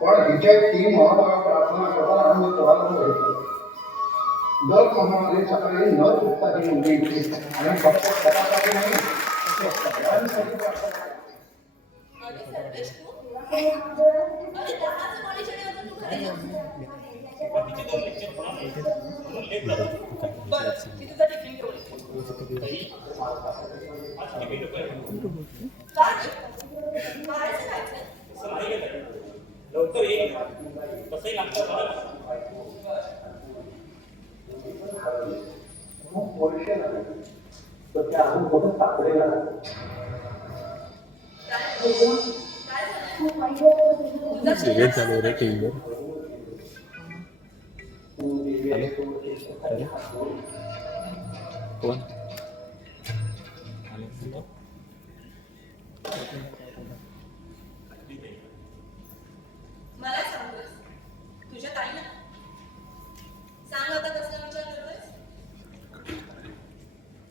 पण हिचे टीम महाभारत प्रार्थना करताना आम्ही तोडायला बघितलं. दर महामारी सकाळी न चुकता ही मुली आणि फक्त स्वतःसाठी नाही सगळ्यांसाठी प्रार्थना. लवकर येईल कसंही लागतं खूप वर्ष झाली तर त्या अजून कुठं सापडेला सिरियल चालू रे टीव्हीवर. कोण मला सांगतोस तुझ्या ताईला सांग आता कसला विचार करतोयस.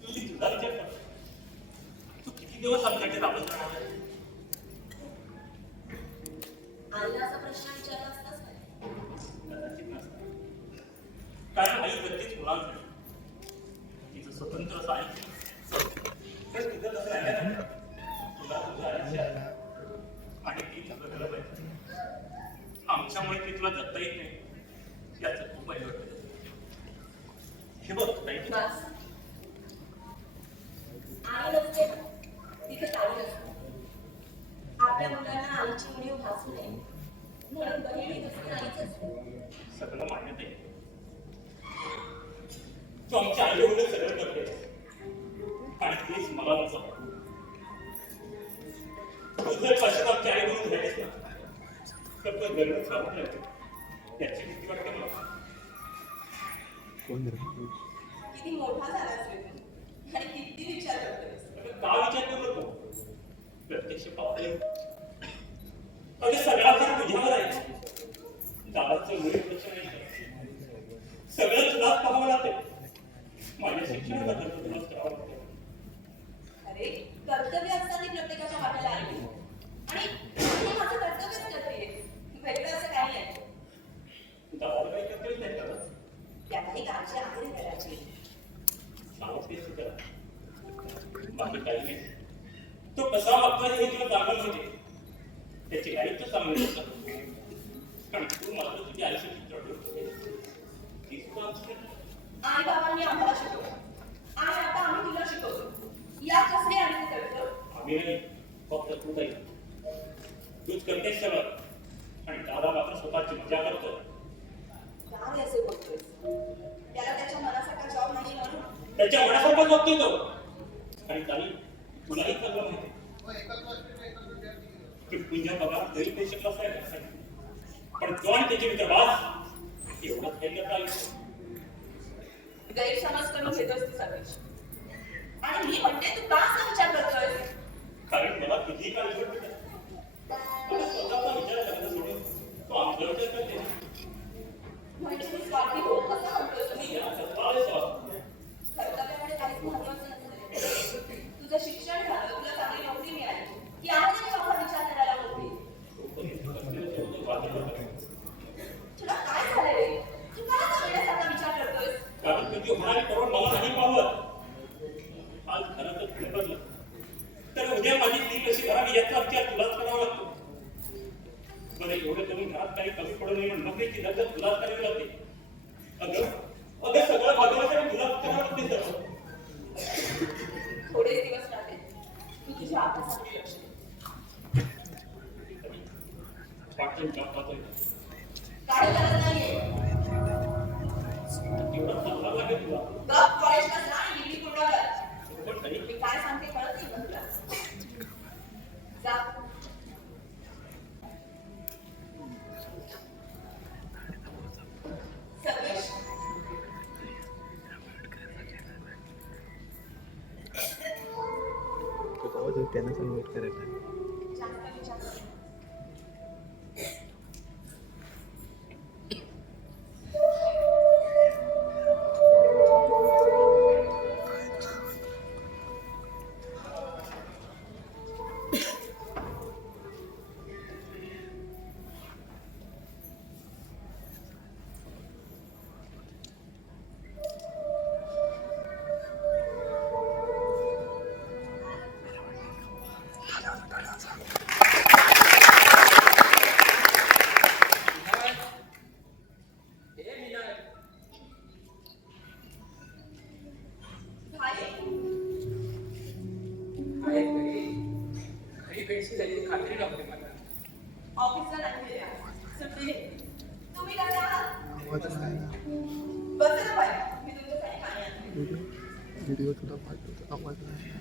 तुझा विचार कर. तू किती दिवस आमच्याकडे राबत राहणार आईला असा प्रश्न विचारला असतास कारण आई प्रत्येक मुलांकडे तिचं स्वतंत्र असं आहे तर तिथं कसं राहिलं ना तुला तुझं आयुष्य आहे आणि ती तुझं घडलं पाहिजे. आमच्यामुळे ती तुला जगता येत नाही याचं खूप वाईट वाटतं. हे बघ ताई, बस आई नसते ना तिथे ताई असते. आपल्या मुलांना आईची उणीव भासू नये म्हणून बहिणी तसं नाहीच असते. सगळं मान्य आहे. तू आमच्या आई एवढं सगळं करते आणि तेच मला नसतं. तू जर कशात आमच्या आई म्हणून झालीस ना तर तो गर्व चालू नाही त्याची भीती वाटते मला. कोण किती मोठा झालास रे तू आणि किती विचार करतोयस. का विचार करू नको प्रत्यक्ष पाहता अगं सगळा फार तुझ्यावर आहे. दादाचं मुली लक्ष नाही सगळं तुलाच पाहावं लागते. माझ्या शिक्षणाचा खर्च तुलाच करावा लागते. अरे कर्तव्य असताना प्रत्येकाच्या वाट्याला आली आणि मी माझं कर्तव्यच करते. वेगळं असं काही नाही. दादाला काही कर्तव्य नाही करत. त्यालाही काळजी आहे करायची. सांगतेच करा बाकी काही नाही. तो कसा वागतो हे तुला चांगलं माहिती. त्याची दायित्व चांगलं होतं कारण तू मात्र तुझी आयुष्य आई बाबांनी आम्हाला शिकवलं आणि आता आम्ही तुला शिकवतो. या कसले आम्ही ते करतो. आम्ही नाही फक्त तू नाही. तूच करतेस सगळं आणि दादा मात्र स्वतःची मजा करतो. काय असे बोलतोयस. त्याला त्याच्या मनासारखा जॉब नाही म्हणून त्याच्या मनासारखाच बघतोय तो आणि ताई तुलाही चांगलं माहिती की तुझ्या पगारात तरी पैसे कसं आहे पण तो आणि त्याचे मित्र बास एवढंच केलं पाहिजे. गैरसमज करून घेतोस तू सगळ्याची आणि मी म्हणते तू का असा विचार करतोय. कारण मला तुझी काळजी वाटते. मला स्वतःचा विचार करायला सोडून तो आमचा विचार करते. म्हणजे मी स्वार्थी हो असं म्हणतोय तुम्ही. कर्तव्याकडे काहीच महत्वाचं नसतं. तुझं शिक्षण झालं तुला चांगली नोकरी मिळाली की आम्हाला माझा विचार करायला होती. तुला काय झालंय रे. तू का चांगल्यासारखा विचार करतोय. कारण कधी होणारी परवड मला नाही पावत. आज घरातच बिघडलं तर उद्या माझी ती कशी घरावी याचा विचार तुलाच करावा लागतो. बरं एवढं करून घरात काही कमी पडू नये म्हणून नोकरीची दर्जा तुलाच करावी लागते. अगं सगळं भागवण्यासाठी तुलाच करावं लागते सगळं. थोडे दिवस राहते तू तुझ्या अभ्यासाकडे लक्ष दे. वाटलं जॉब पाहतोय काय करत नाहीये. तेवढं चांगला लागेल तुला. गप कॉलेजला जा आणि डिग्री पूर्ण कर. पण तरी मी काय सांगते कळत नाही तुला. जा. सगळेच त्यांना पण वेट करायला. जास्त विचार कर. सुधीर तुम्ही कसे आहात बसा ना बाई मी तुमच्यासाठी पाणी आणते व्हिडिओ तुला पाठवतो आवाज नाही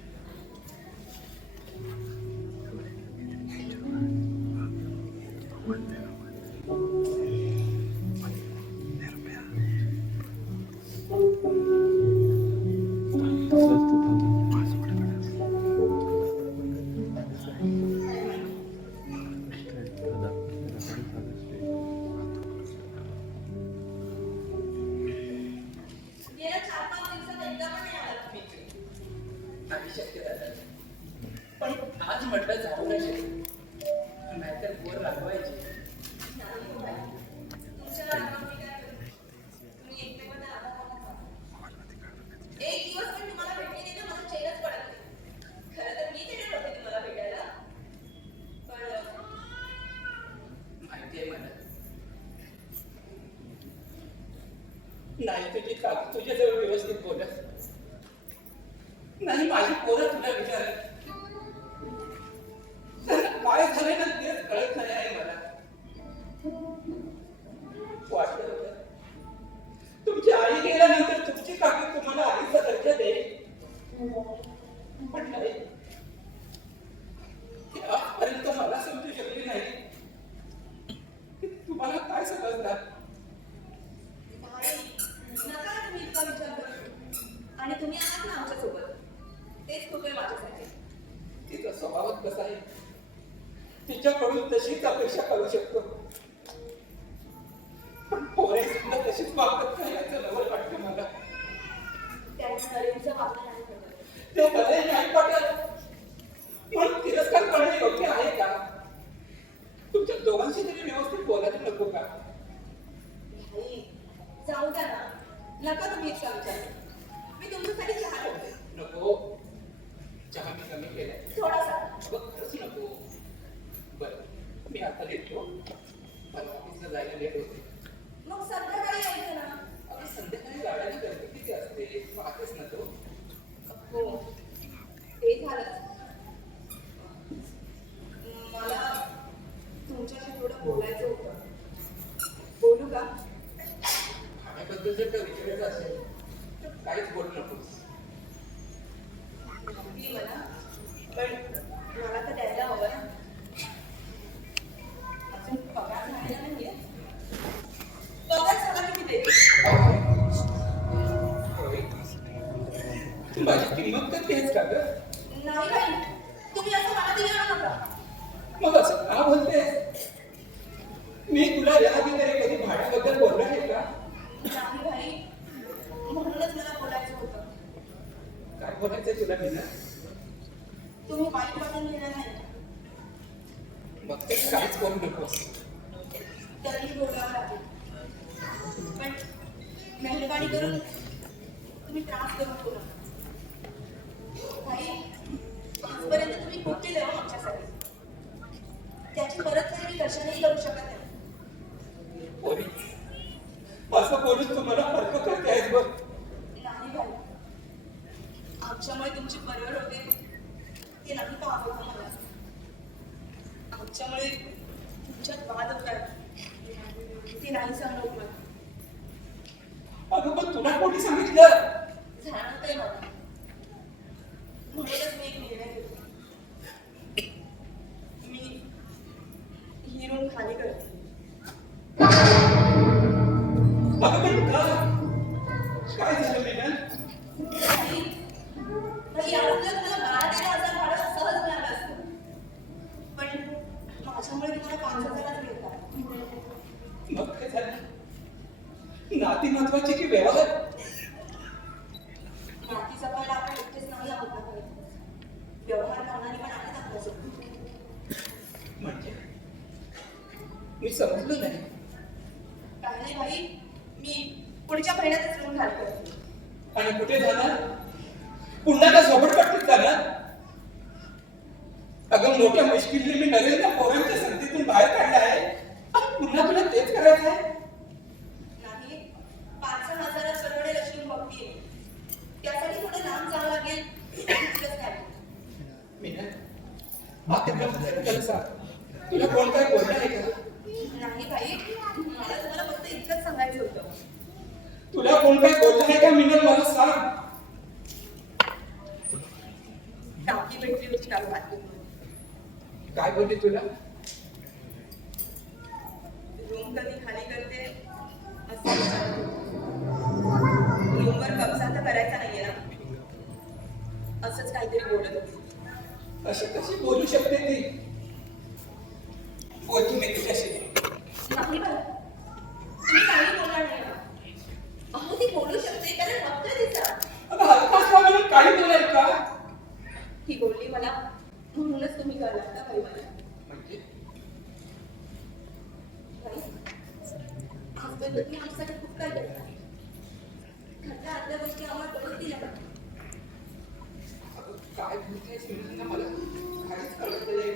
गेल्या 4-5 दिवसात एकदा पण नाही आला तुम्ही इकडे. नाही शक्य दादा पण आज म्हटलं जाऊ नाही शकत नाहीतर पोर रागवायची नाही हो बाई. तुमच्या रागावर मी काय करू? तुम्ही एकटे पण नाही आला मला. एक दिवस पण तुम्हाला भेटले नाही ना मला चैनच पडत नाही. खरं तर मी तिकडे होते तुम्हाला भेटायला. पण माहिती आहे मला नाही तुझी काकू तुझ्याजवळ व्यवस्थित बोलत नाही माझी पोरं तुला विचारत काय झालं ना तेच कळत नाही आहे मला वाटलं होतं तुमची आई गेल्यानंतर तुमची काकू तुम्हाला आईचा दर्जा देईल पण नाही ती आजपर्यंत मला समजू शकली नाही की तुम्हाला काय समजणार भाई, नका तुम्ही इतका विचार करू. आणि तुम्ही आहात ना आमच्यासोबत तेच खूप आहे माझ्यासाठी. तिचा स्वभावच कसा आहे तिच्याकडून तशीच अपेक्षा करू शकतो पण पोरे सुद्धा तशीच वागत नाही याचं नवल वाटतं मला त्यांना नरेंद्रचा वापर नाही पडत. ते भले नाही पटत म्हणून तिरस्कार करणे योग्य आहे का तुमच्या दोघांशी तरी व्यवस्थित बोलायला नको का भाई, जाऊ द्या ना. नका तुम्ही इतका विचार करू. मी तुमच्यासाठी चहा ठेवते. नको चहा मी कमी केलाय थोडासा. खरंच नको बरं मी आता येतो मला ऑफिसला जायला लेट होते मग संध्याकाळी यायचं ना. अगदी संध्याकाळी गाड्याची गर्दी किती असते पाहतेच ना तो हो ते झालं. मला तुमच्याशी थोडं बोलायचं होतं. बोलू का? खाण्याबद्दल जर का विचारायचं असेल तर काहीच बोलू नकोस अगदी मला पण मला तर द्यायला हवं ना. अजून पगार झालेला नाहीये. पगार झाला की मी देते. माझी किंमत तर तेच का ग नाही बाई, तुम्ही असं मला दिलं नका. मग असं का बोलतेस मी तुला याआधी तरी कधी भाड्याबद्दल बोललो आहे का नाही भाई, म्हणूनच मला बोलायचं होतं. काय बोलायचंय तुला मी ना तुम्ही वाईट वाटून घेणार नाही. मग ते काहीच बोलू नकोस तरी बोलावं लागेल. पण मेहरबानी करून तुम्ही त्रास देऊ नको ना. भाई, आजपर्यंत तुम्ही खूप केलं हो आमच्यासाठी. त्याची परतफेड मी कशानेही करू शकत नाही. पोरी असं बोलून तुम्हाला फरक करते आहेत बघ नाही भाई, आमच्यामुळे तुमची परवड होते ते नाही का वाटत मला. आमच्यामुळे तुमच्यात वाद होतात ते नाही सांगत मला. अगं पण तुला कोणी सांगितलं जाणवतंय मला. म्हणूनच मी एक निर्णय घेतला. मी ही रूम खाली करते. अगं पण का काय झालं मीना भाई, या रूमला तुम्हाला 12,000 भाडं सहज मिळालं असतं. पण माझ्यामुळे तुम्हाला 5,000च मिळतात. मग काय झालं नाती महत्वाची की व्यवहार नाती जपायला आपण एकटेच नाही आहोत ना खरं. व्यवहार करणारी पण आहेत आपल्यासोबत. म्हणजे मी समजलो नाही काय नाही भाई, मी पुढच्या महिन्यातच रूम खाली करते. आणि कुठे जाणार पुन्हा का झोपडपट्टीत जाणार अगं मोठ्या मुश्किलने मी नरेंद्र पोरांच्या संधीतून बाहेर काढला आहे आणि पुन्हा तुला तेच करायचं आहे नाही, 5,000 परवडेल अशी रूम बघतीये. त्यासाठी थोडं लांब जावं लागेल. इतकंच काय. मीना आता मला खरं सांग तुला कोण काय बोललं आहे का नाही भाई, तुला कोण काय बोललं आहे का मिनल, मला सांग. टाकी भेटली होती काल बाथरूम. काय बोलली तुला? रूम कधी खाली करते असं विचारत होती. रूमवर कब्जा तर करायचा नाहीये ना, असंच काहीतरी बोलत होती. असं कशी बोलू शकते ती? बोलतो मी तुझ्याशी. नाही बरं, तुम्ही काही बोलणार नाही ना. अहो ती बोलू शकते, कारण बघते तिचा. अगं हलकाच म्हणून काही बोलाय का? ती बोलली मला म्हणूनच तुम्ही करणार का काही मला? म्हणजे हसबंडनी आमच्यासाठी खूप काय केलं. घरच्या आतल्या गोष्टी आम्हाला कळून दिल्या. अगं काय बोलतेस मिनल, मला काहीच कळत नाही.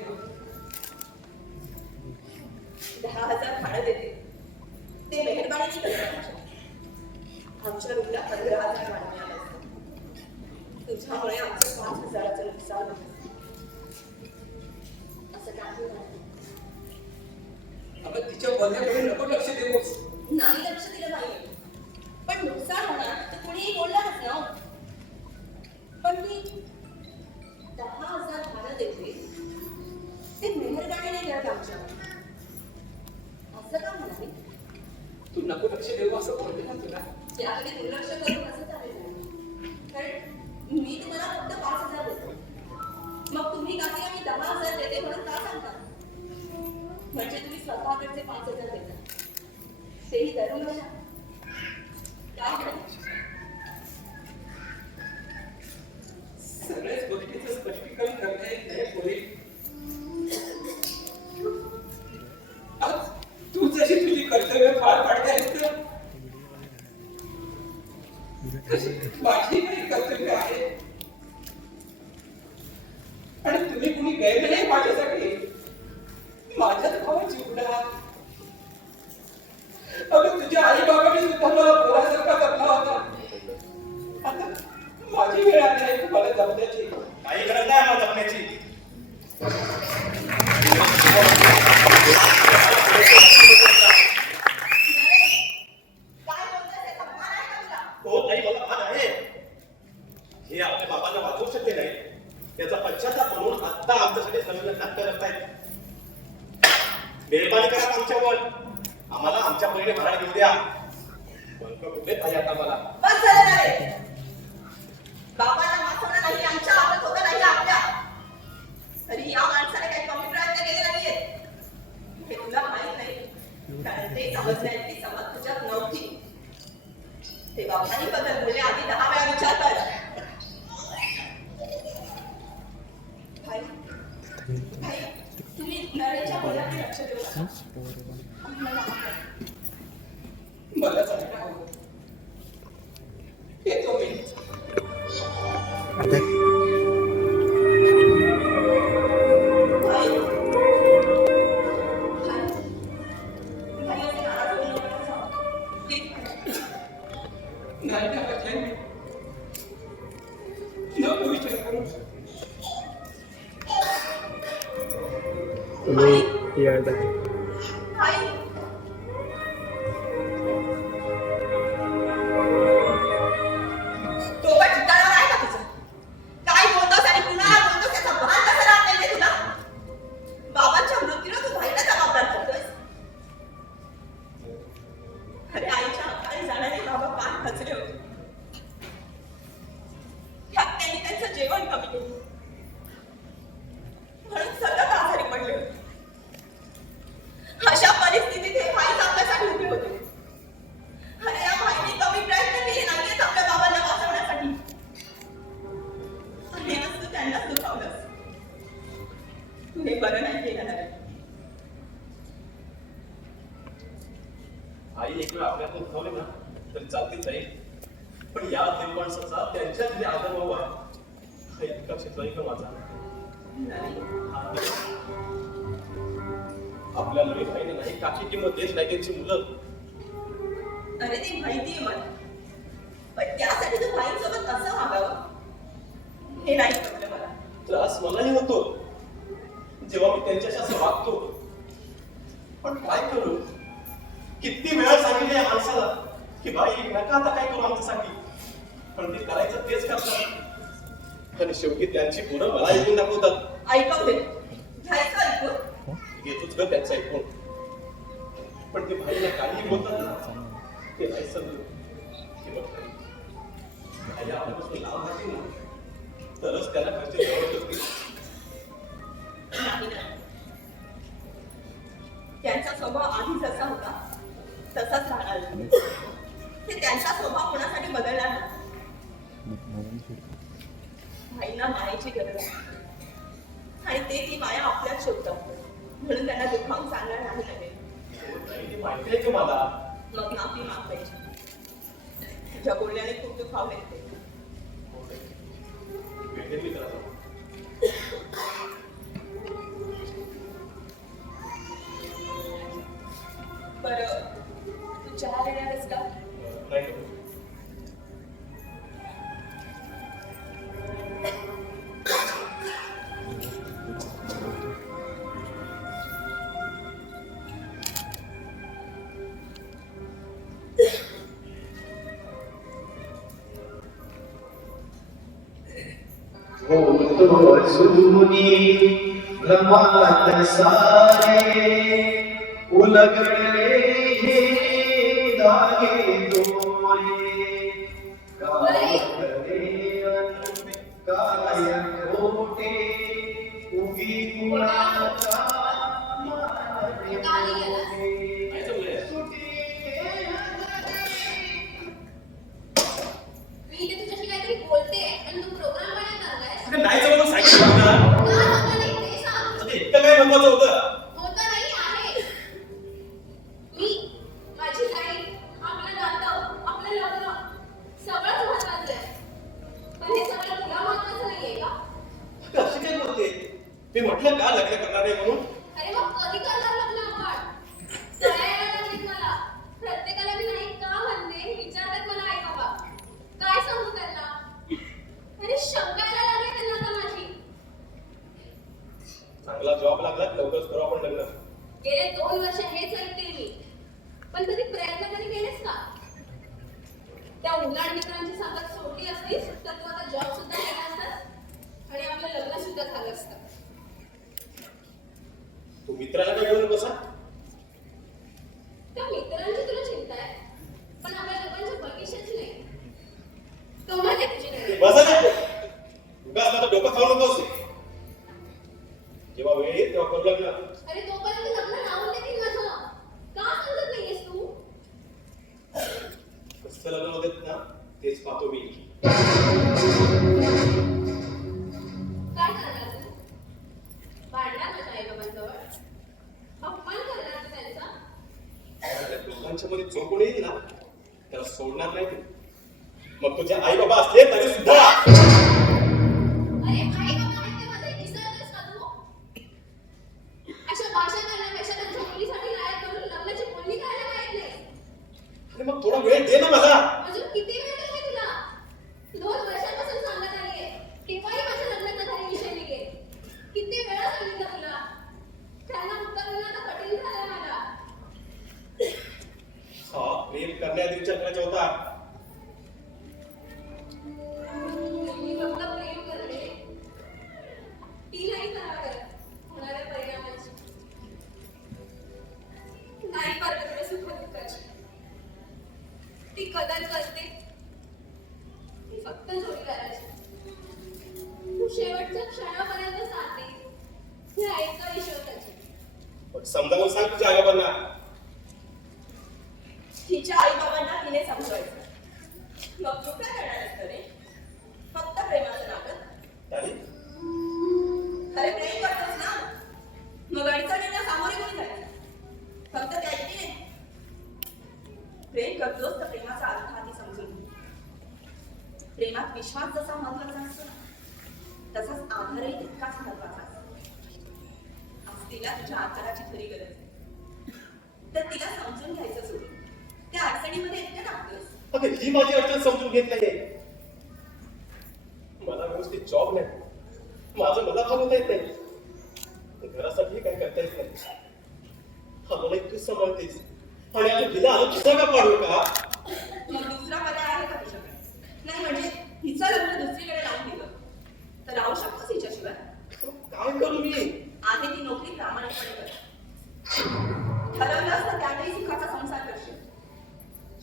10,000 भाडं देते, ते मेहरबानीने करतात. आमच्या रूमला 15,000 भाडं मिळालं असतं. तुझ्यामुळे आमचं 5,000चं नुकसान होतं. असं काही नाही. अगं तिच्या बोलण्याकडे नको लक्ष देऊस. नाही लक्ष दिलं पाहिजे, पण नुकसान होणार तर कुणीही बोलणारच ना. पण मी 10,000 भाडं देते, ते मेहरबानीने करत आमच्यावर. असं का म्हणाली? तू नको लक्ष देऊ असं बोलते ना तुला. त्याकडे दुर्लक्ष करून कसं चालेल? कारण मी तुम्हाला फक्त 5,000 देतो, मग तुम्ही काही आम्ही 10,000 देते म्हणून का सांगता? म्हणजे तुम्ही स्वतःकडचे 5,000 देता, तेही धरून बघा. काय म्हणा? सगळ्याच गोष्टीचं स्पष्टीकरण करता येत नाही पोरी. आज तू जशी तुझी कर्तव्य पार पाडते आहेस तर तशी माझी काही कर्तव्य आहे. आणि तुम्ही कुणी गैर नाही माझ्यासाठी. माझ्याच भावाची उडा. अगं तुझ्या आई बाबांनी सुद्धा मला पोरासारखा जपला होता. आता माझी वेळ आली आहे तुम्हाला जपण्याची. काही गरज नाही आम्हाला जपण्याची. काय बोलतोय त्याचा भान आहे का तुला? हो ताई, मला भान आहे. हे आपल्या बाबांना वाचवू शकले नाही, त्याचा पश्चाताप म्हणून आता आमच्यासाठी सगळं नाट्य करतायत. मेहरबानी करा आमच्यावर, आम्हाला आमच्या परीने भाडं घेऊ द्या. बंक कुठे ताई आता मला. बस झालं ना रे. बाबांना वाचवणं नाही आमच्या हातात होतं, नाही आपल्या. तरी या माणसाने काही कमी प्रयत्न केले नाहीये, हे तुला माहित नाही. कारण ते समजण्याची समज तुझ्यात नव्हती. ते बाबांनी बदल बोलले आधी 10 वेळा विचार कर. भाई भाई, तुम्ही नरेच्या बोलण्याकडे लक्ष देऊ नका. मला आवडतं. मला जायला हवं. येतो मी. भाई भाई भाई असे नाराज होऊ नका ना. प्लीज नाही ना बदलेन मी. नको विचार करू. भाई याद आहे. भाई तो काय ठिकाणावर आहे का तुझं? काय बोलतोस आणि कुणाला बोलतोस याचा भान कसं राहत नाही रे तुला? बाबांच्या मृत्यूला तू भाईला जबाबदार करतोस. अरे आईच्या अकाळी जाणारे बाबा पार खचले होते. त्यात त्यांनी त्यांचं जेवण कमी केलं म्हणून सतत आजारी पडले होते. अशा परिस्थितीत हे भाईच आपल्यासाठी उभे होते. अरे या भाईने कमी प्रयत्न केले नाहीयेत आपल्या बाबांना वाचवण्यासाठी. आणि आज तू त्यांना सुखावलंस. तू हे बरं नाही केलं ना रे. आई एक वेळ आपल्यातून उठवले ना तर चालतील ताई, पण या देव माणसाचा त्यांच्या घरी आदर व्हावा हा इतका चित्रही का माझा. आपल्या नवी भाईने नाही काकी किंमत देत नाही त्यांची मुलं. अरे ती माहिती आहे मला, पण त्यासाठी तू भाईसोबत असं वागावं हे नाही कळलं मला. त्रास मलाही होतो जेव्हा मी त्यांच्याशी असं वागतो, पण काय करू? किती वेळा सांगितलं या माणसाला की की बाई नका आता काय करू आमच्यासाठी, पण ते करायचं तेच करतात आणि शेवटी त्यांची गुणं मला ऐकून दाखवतात. ऐकवते घ्यायचं ऐकून घेतोच ग त्यांचं ऐकून, पण ते भाईला काही बोलतात ना ते नाही समजून की बघ आई आपल्यापासून लांब राहतील ना तरच त्याला घरचे जवळ करतील. नाही नाही. त्यांचा स्वभाव आधी जसा होता तसाच राहणार नाही. ते त्यांचा स्वभाव कोणासाठी बदलणार नाही. आईला मायेची गरज आहे आणि ते ती माया आपल्यात शोधतात, म्हणून त्यांना दुखावून चालणार नाही नव्हे. ते माहिती आहे की मला मग माफी मागायची. तुझ्या बोलण्याने खूप दुखावले ते. भेटेल मी त्याला. बरं तू चहा घेणार आहेस का? नाही करू. ब्रह्मांड सारे उलगडले हे धागे दोरे काय खोटे उगी कुणाचा काय जमलंय? मी इथे तुझ्याशी काहीतरी बोलते आणि तू प्रोग्राम बनायला लागलायस. अगं नाही जमलं मग सांगितलं ना. का जमलं नाही ते सांग. अगं इतकं काय महत्वाचं होतं? होतं नाही आहे. मी, माझी लाईफ, आपलं नातं, आपलं लग्न सगळंच महत्वाचं आहे. पण हे सगळं तुला महत्वाचं नाहीये का? अगं अशी काय बोलते? मी म्हटलं का लग्न करणार आहे म्हणून? अरे मग कधी करणार लग्न आपण? सगळ्याला लागलीत मला. प्रत्येकाला मी नाही का म्हणते विचारतात मला आई बाबा. काय सांगू त्यांना? अरे शंकायला लागले त्यांना आता माझी. चांगला जॉब लागला की लवकरच करू आपण लग्न. गेले 2 वर्ष हेच ऐकते मी. पण कधी प्रयत्न तरी केलेस का? त्या उलाढ मित्रांची संगत सोडली असतीस तर तू आता जॉब सुद्धा केला असतास आणि आपलं लग्न सुद्धा झालं असतं. तू मित्राला काय घेऊन बसा. त्या मित्रांची तुला चिंता आहे पण आपल्या लोकांच्या भविष्याची नाही. तो म्हणजे तुझी नाही. बसा ना. उगाच आता डोकं खाऊ नकोस. जेव्हा वेळ येईल तेव्हा करू लग्न. अरे तोपर्यंत लग्न लावून देतील माझं. का समजत नाहीयेस तू? कसं लग्न होते ना तेच पाहतो मी. काय करणार तू? भांडणार माझ्या आई बाबांजवळ? अपमान करणार तू त्यांचा? लोकांच्या मध्ये जो कोणी येईल ना त्याला सोडणार नाही तू. मग तुझे आई बाबा असले तरी सुद्धा. अरे आई बाबा आहेत ते मध्ये विसरतोस का तू? अशा भाषा करण्यापेक्षा त्यांच्या मुलीसाठी लायक करून लग्नाची बोलणी करायला माहित नाही. आणि मग थोडा वेळ दे ना मला. अजून किती वेळ आहे तुला? 2 वर्षांपासून सांगत आलीये. तेव्हाही माझ्या लग्नाचा घरी विषय निघेल. किती वेळा सांगितलं तुला? त्यांना उत्तर देणं आता कठीण झालंय मला. हा प्रेम करण्याआधी विचार करायचा होता. मी फक्त प्रेम करते. ती नाही करावं करत होणाऱ्या परिणामाची. नाही पारखत सुख दुःखाची. ती कदर करते. ती फक्त जोडीदाराची. तू शेवटच्या क्षणापर्यंत साथ दे. हे ऐकतं विश्वासाची. पण समजावून सांग तुझ्या आई बाबांना. तिच्या आई बाबांना तिने समजवायचं. मग तू काय करणार आहेस रे? फक्त प्रेमाचं नातं. नाही अरे प्रेम करतोस ना, मग अडचणींना सामोरे कोणी जायचं? फक्त त्याची नाही. प्रेम करतोस तर प्रेमाचा अर्थ आधी समजून घे. प्रेमात विश्वास जसा महत्वाचा असतो तसाच आधारही तितकाच महत्वाचा असतो. आज तिला तुझ्या आधाराची खरी गरज आहे, तर तिला समजून घ्यायचं सोडून त्या अडचणीमध्ये एकटं टाकतोस. अगं ही माझी अडचण समजून घेत नाहीये. मला व्यवस्थित जॉब नाही. माझं मला भागवता येत नाही. घरासाठी काही करता येत नाही. हा मला तू सांभाळतेस आणि आता तिला तुझा का पाडू का? हिचं लग्न दुसरीकडे लावून दिलं तर राहू शकतोस हिच्याशिवाय? काय करू मी? आधी ती नोकरी प्रामाणिकपणे कर. ठरवलं असतं त्यातही सुखाचा संसार करशील.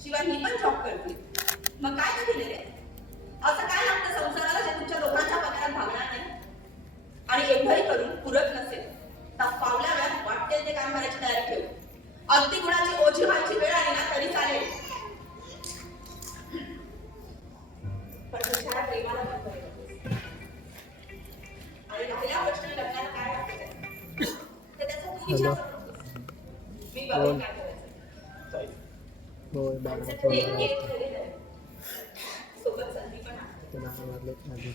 शिवाय मी पण जॉब करते. मग काय कधी रे? असं काय लागतं संसाराला जे तुमच्या दोघांच्या पगारात भागणार नाही? आणि एवढंही करून पुरत नसेल तर पावल्या वेळात वाटेल ते काम करायची तयारी ठेव. अगदी गुणाची ओझी व्हायची वेळ आली ना तरी चालेल. पण तुझ्या प्रेमाला पण बरे होतेस. आणि राहिला प्रश्न लग्नाला काय लागतं तर त्याचा तू विचार करू नकोस. मी बघेन काय करायचं. ताई, होय आमचं बाबा एक एक ठरलेलं आहे. सोबत संधी पण आहे. ते दहा वाजलेत माझे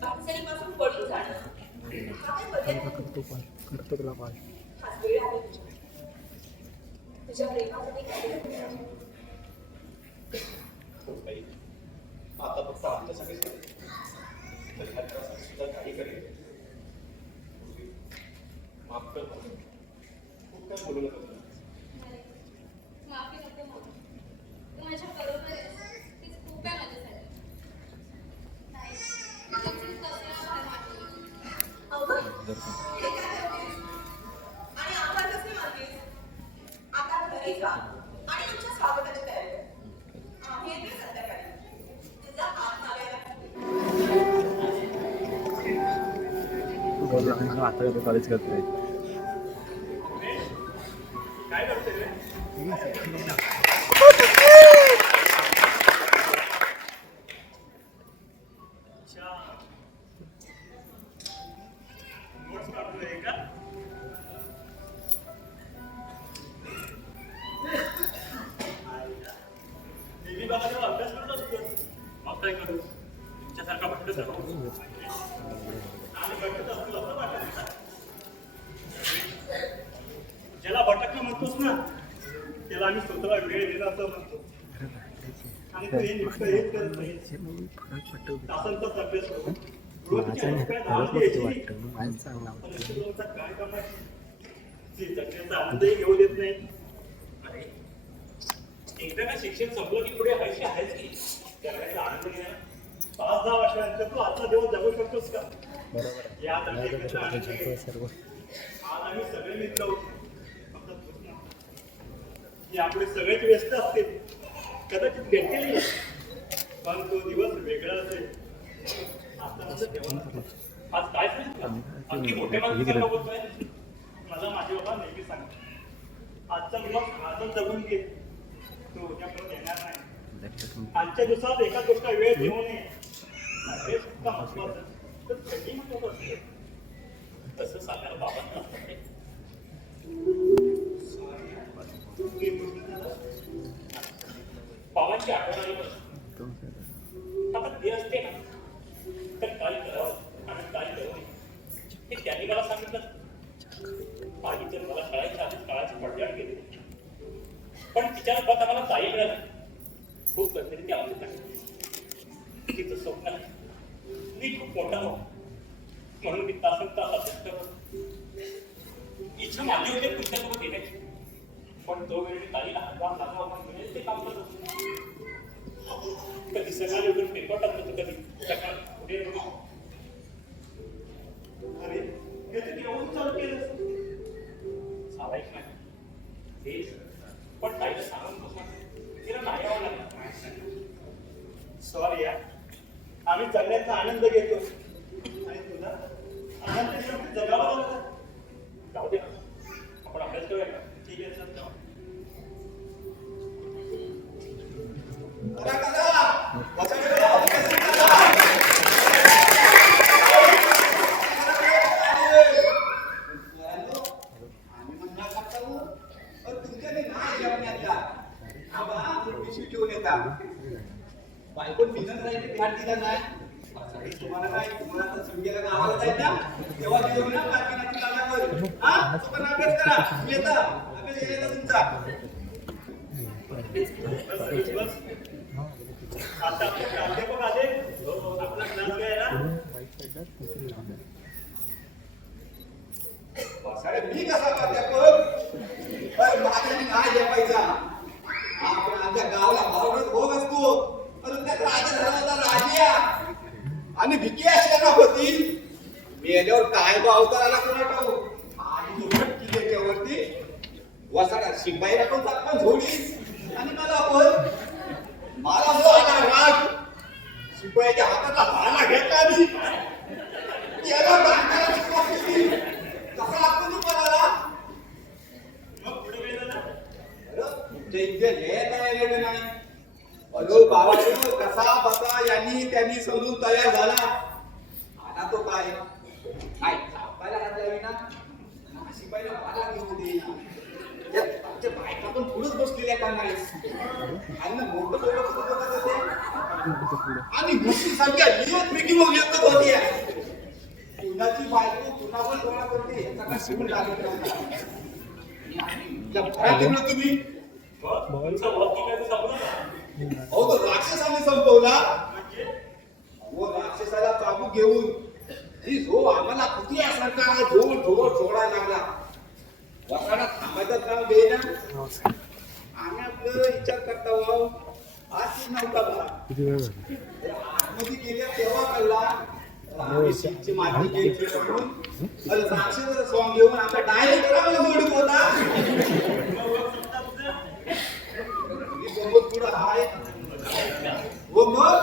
भागसरीपासून पळून जाणं हा काही पर्याय नाही. करतो तुला कॉल हाच वेळ आहे तुझ्या प्रेमासाठी काय करायचं? हो ताई, आता फक्त आमच्यासाठीच नाही, तर ह्याच्यासाठी सुद्धा काही करेल. माफ कर मला. खूप काय बोलू नका तुला. माफी नको मागू. तू माझ्या बरोबर आहेस. तीच खूप आहे माझ्यासाठी. नाही, तुझीच कसरत फार वाटली. अवघड हे काय करतेस? आणि आम्हाला कसली मारतेस? आता घरी जा आणि आमच्या स्वागताची तयारी कर. आम्ही येते संध्याकाळी. तुझा हात मागायला आता कॉलेज करतोय काय करते रे? अच्छा. नोट्स काढतोय का? नेहमी बघा तेव्हा अभ्यास करत असतो. मग काय करू? तुमच्यासारखा भटकत राहू. आणि भटकत असतो असं वाटत नाही. ज्याला भटकणं म्हणतोस ना त्याला आम्ही स्वतःला वेळ देणं असं म्हणतो. आणि तू हे नुसतं हेच करत नाही. फरक पडतो तासांचाच अभ्यास करू. माझा नाही फरक पडतो वाटतं माझं चांगला वाटतं काय कामाची जी जगण्याचा आनंदही घेऊ देत नाही. अरे, एकदा का शिक्षण संपलं की पुढे पैसे आहेच की त्याचा आनंद नाही. 5-10 वर्षानंतर तू आजचा दिवस जगू शकतोस का? बरोबर या आनंदाचा आनंद घे. सर्व आज आम्ही सगळे मित्र होतो. फक्त तूच नाही. यापुढे सगळेच व्यस्त असतील कदाचित भेटतील पण तो दिवस वेगळा असेल. आता माझं तेव्हा आज काय सांगितलं? अगदी मोठे माणसासारखं बोलतोय. मला माझे बाबा नेहमी सांगतात आजचा दिवस आजच जगून घे. तो उद्या परत येणार नाही. आजच्या दिवसात एका गोष्ट वेळ देऊ नये. हे सुद्धा महत्वाचं तर कधी महत्वाचं असतं. तसं सांगायला बाबांना असतं रे. बाबांची आठवण आली आपण ते असते ना तर काय करावं आणि काय करू नये हे त्यांनी मला सांगितलं. माझी तर मला शाळेच्या आधी काळाची पडझड केली पण तिच्या रूपात आम्हाला ताई मिळाली. खूप कधीतरी ती आवडत तिचं स्वप्न आहे मी खूप मोठा हो म्हणून मी तासन तास अभ्यास करतो. इच्छा मानली होती तुमच्यासोबत येण्याची पण तो वेळ मी ताईला हजार लाखावर मिळेल ते काम करत होतो. कधी सकाळी उठून पेपर टाकत होतो कधी सकाळी पुढे अरे हे तर एवढं चालू केलं चालायच नाही हे पण ताईला सांगून बसला तिला नाही यावं लागलं. सॉरी यार आम्ही जगण्याचा आनंद घेतो आणि तुला आनंद जगावा लागला. जाऊ दे आपण अभ्यास करूया का? ठीक आहे सर जाऊ. बायकोन बिझनेस राहिले ध्यान दिला नाही तुम्हाला काय तुम्हाला संगीला गावाला जायचं ना तेव्हा घेऊन ना पार्किंगची जागावर हा तो पण अभ्यास करा मी येतो अभ्यास येतो तुमचा आता आपले प्राध्यापक आले आपला क्लास घ्यायला. साहेब मी कसा प्राध्यापक माझ्याने नाही जपायचा आपण आमच्या गावाला भावनेत भोग असतो परंतु त्यात राजा झाला होता राजा पण झोडीस आणि मला पण मला जो आला राग शिपायाच्या हाताचा भाला घेतला मी याला बांधायला सुरुवात केली. कसा लागतो तू मला मग पुढे काय झालं? तुमच्या इथे रेट नाही. अलो बाबा कसा बसा यांनी त्यांनी समजून तयार झाला. आला तो काय सापायला घातला ना शिपाईला पाला घेऊ दे. आमच्या बायका पण पुढेच बसलेल्या का नाही आणि मोठं मोठं बघत होते आणि मुशीसारख्या लिहित मग येतच होती. कुणाची बायको कुणावर डोळा करते याचा काय शिकून लागत नव्हता. तुम्ही तुमचा वॉकी काय ते संपलं ना? अहो तो राक्षसाने संपवला. व राक्षसाला चाबूक घेऊन जो आम्हाला पुतळ्यासारखा जोड जोड जोडायला लागला. वसाडा थांबायचं काम देईना. आम्ही आपलं विचार करता आज नव्हता बा आतमध्ये गेल्या तेव्हा कळला शिंची माती घ्यायची म्हणून राक्षस सॉंग घेऊन आमच्या डायरेक्टरांना जोडीत होता. पुढं आहे व मग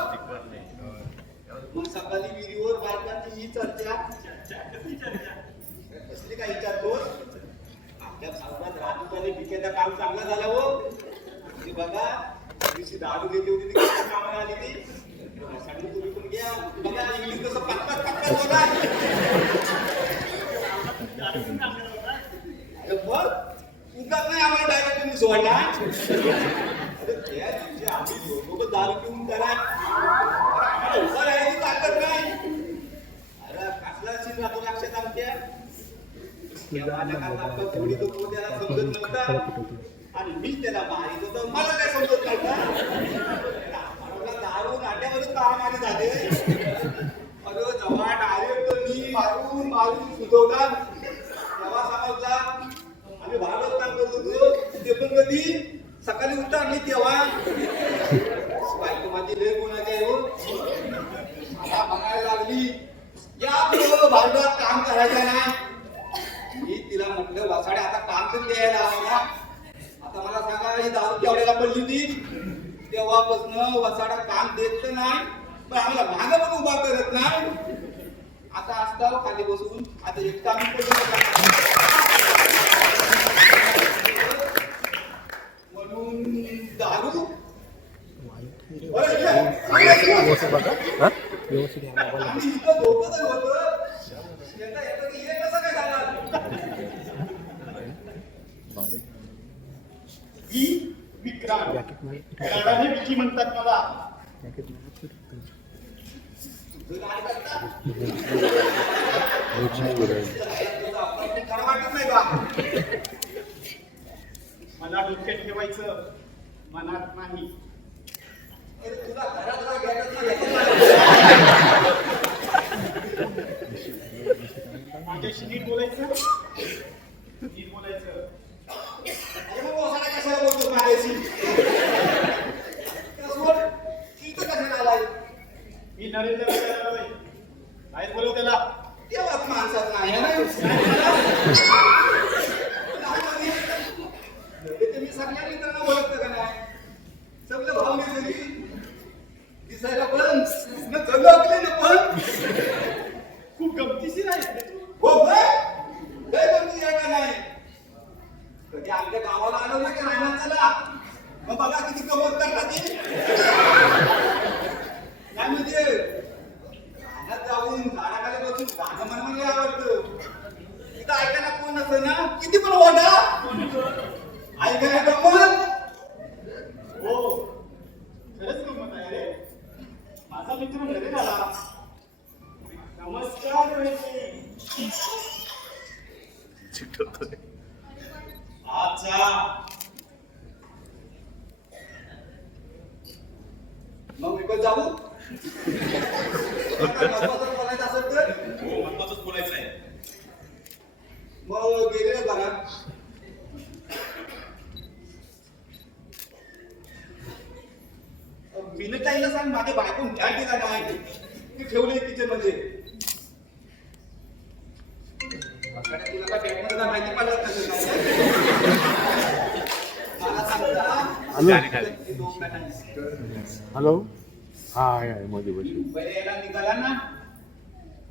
सकाळी विहिरीवर बायकांची ही चर्चा कसली काय विचारतो. आपल्या भागात राजूताने पिकेचं काम चांगलं झालं हो. ते बघा दिवशी दारू घेतली होती ती कशी कामाला आली ती सांगू तुम्ही पण घ्या. बघा इंग्लिश कसं पटकन पटकन बघा मग तुझाच नाही आम्हाला डायरेक्ट तुम्ही सोडला. आम्ही दोघं दारू पिऊन करा उभं राहायची ताकद नाही. अरे कसला असेल राहतो लक्षात आमच्या थोडी तो त्याला समजत नव्हता आणि मीच त्याला मारित होतो. मला काय समजत नव्हता. दारू नाट्यामध्ये मारामारी झाले. अरे जेव्हा डायरेक्ट मी मारून मारून सुचवला तेव्हा समजला आम्ही भागवत काम करत होतो. ते पण कधी सकाळी उतरली तेव्हा बायको माझी लय गुणाची आहे हो. मला म्हणायला लागली या भांडवलात काम करायचं नाही. मी तिला म्हटलं वसाडे आता काम पण द्यायला आम्हाला. आता मला सांगा ही दारू केवढ्याला पडली होती तेव्हापासून वसाडा काम देत नाही पण आम्हाला भाग पण उभा करत नाही. आता असता खाली बसून आता एक काम म्हणून दारू आम्ही इथं दोघं जण होतो. हे कसं काय झालं ही विक्रांत राधाने विकी म्हणतात मला. खरं वाटत नाही का मला डोक्यात ठेवायचं मनात नाही. तुला घरात माझ्याशी नीट बोलायचं नीट बोलायचं. अरे मग वसाडा कशाला बोलतो माझ्याशी कशाला आलाय. मी नरेंद्र काय बोलव त्याला तेव्हाच माणसात नाही मी सगळ्या मित्रांना ओळखतं का नाही. सगळं भावने जरी दिसायला पण जगले ना पण खूप गमतीशीर आहे. हो लय गमतीशीर आहे का नाही. कधी आमच्या गावाला आलो ना की राहणार चला मग बघा किती गमत करतात त्यामध्ये रानात जाऊन झाडाखाली बसून गाणं म्हणणं मला आवडतं. तिथं ऐकायला कोण असं ना किती पण ओढा ऐकायला गमत. हो खरंच गमत आहे रे. माझा मित्र घरी आला. नमस्कार अच्छा मग मी पण जाऊ. महत्वाचं बोलायचं असेल तर हो महत्वाचंच बोलायचं आहे. मग गेले बघा विनताईला सांग माझ्या बायको ह्या ठिकाणी आहे की ठेवले किचन मध्ये. तुला काय बॅटमध्ये माहिती पडत नाही मला हॅलो हा आहे मध्ये बस पहिले यायला निघाला ना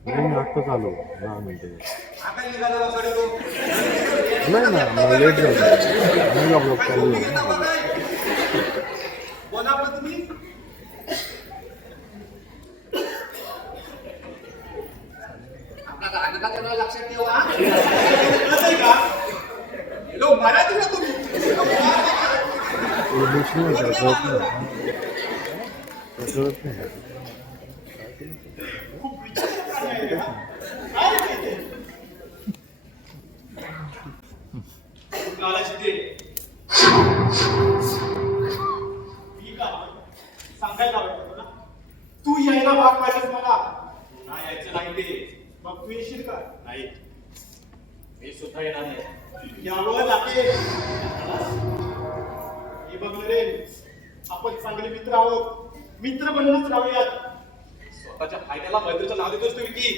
नाही आत्ताच आलो 10 मिनिटं आता निघाला वगैरे तो नाही ना मला लेट झालं ब्लॉक चालू बोला पण तुम्ही आपला गाणं का लक्षात ठेवा का लोक मराठी ना तुम्ही कळत नाही खूप विचित्र प्राणी आहे हा. काय रे ते? कालाची ते मी का सांगायला आवडतं तुला तू यायला भाग पाहिजेस मला नाही यायचं नाही ते मग तू येशील का नाही मी सुद्धा येणार नाही यावं लागेल हे बघ रे आपण चांगले मित्र आहोत मित्र बनूनच राहूयात स्वतःच्या फायद्याला मैत्रीचं नाव देतोस तू विकी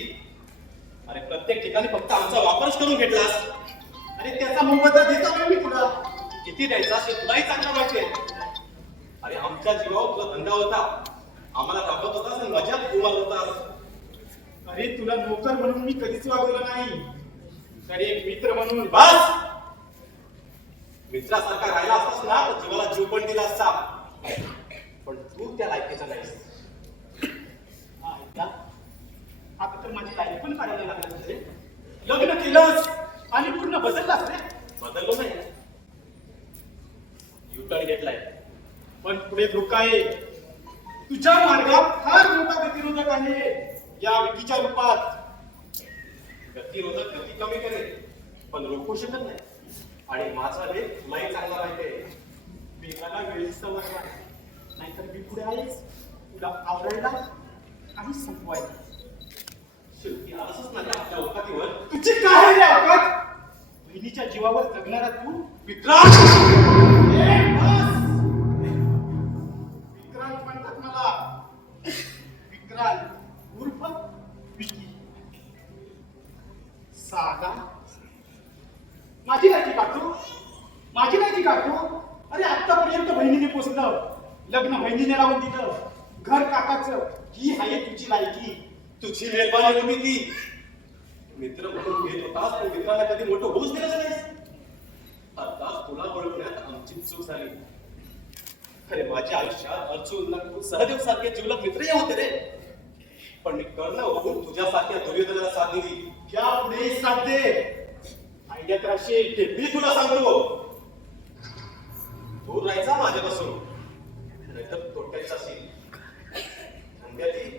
अरे प्रत्येक ठिकाणी फक्त आमचा वापरच करून घेतलास आणि त्याचा मोबदला देतो नाही मी तुला किती द्यायचा हे तुलाही चांगलं माहितीये अरे आमच्या जीवावर तुला धंदा होता आम्हाला दाखवत होतास आणि मजात कुमार होतास अरे तुला नोकर म्हणून मी कधीच वागवलं नाही तर एक मित्र म्हणून बस मित्रासारखा राहिला असतास ना तर जीवाला जीव पण दिला असता पण तू त्या लायकीचा नाहीस हा, ऐका. आता तर माझी लाईफ पण काढायला लागली रे लग्न केलंस आणि पूर्ण बदललास रे बदललो नाही युटर्न घेतलाय पण पुढे धोका आहे तुझ्या मार्गात फार मोठा गतिरोधक आहे या विकीच्या रूपात गतिरोधक गती कमी करेल पण रोखू शकत नाही आणि माझा लेख तुलाही चांगला माहितीये वेगाला वेळीच सवरला नाहीतर मी पुढे आहेच तुला आवडायला आणि संपवायला शेवटी असंच नाही आपल्या औकातीवर तुझी काय रे अवकात बहिणीच्या जीवावर जगणारा तू मित्रा ए, बस! विक्रांत म्हणतात मला विक्रांत उर्फ विकी साधा माझी नाही काढतो माझी नाही काढतो अरे आतापर्यंत बहिणीने पोचलं लग्न बहिणीने लावून दिलं घर काकाचं ही आहे तुझी लायकी तुझी मेहरबानी होती ती मित्र म्हणून घेत होतास पण मित्राला कधी मोठं होऊच दिलं नाहीस आता तुला ओळखण्यात आमची चूक झाली अरे माझ्या आयुष्यात अर्जुन नकुल सहदेव सारखे जीवलग मित्रही होते रे पण मी कर्ण होऊन तुझ्यासारख्या दुर्योधनाला साथ दिली या पुढे साध्य आयडियात राहशील ते मी तुला सांगतो दूर राहायचा माझ्यापासून नाहीतर तोट्याच असेल धंद्याची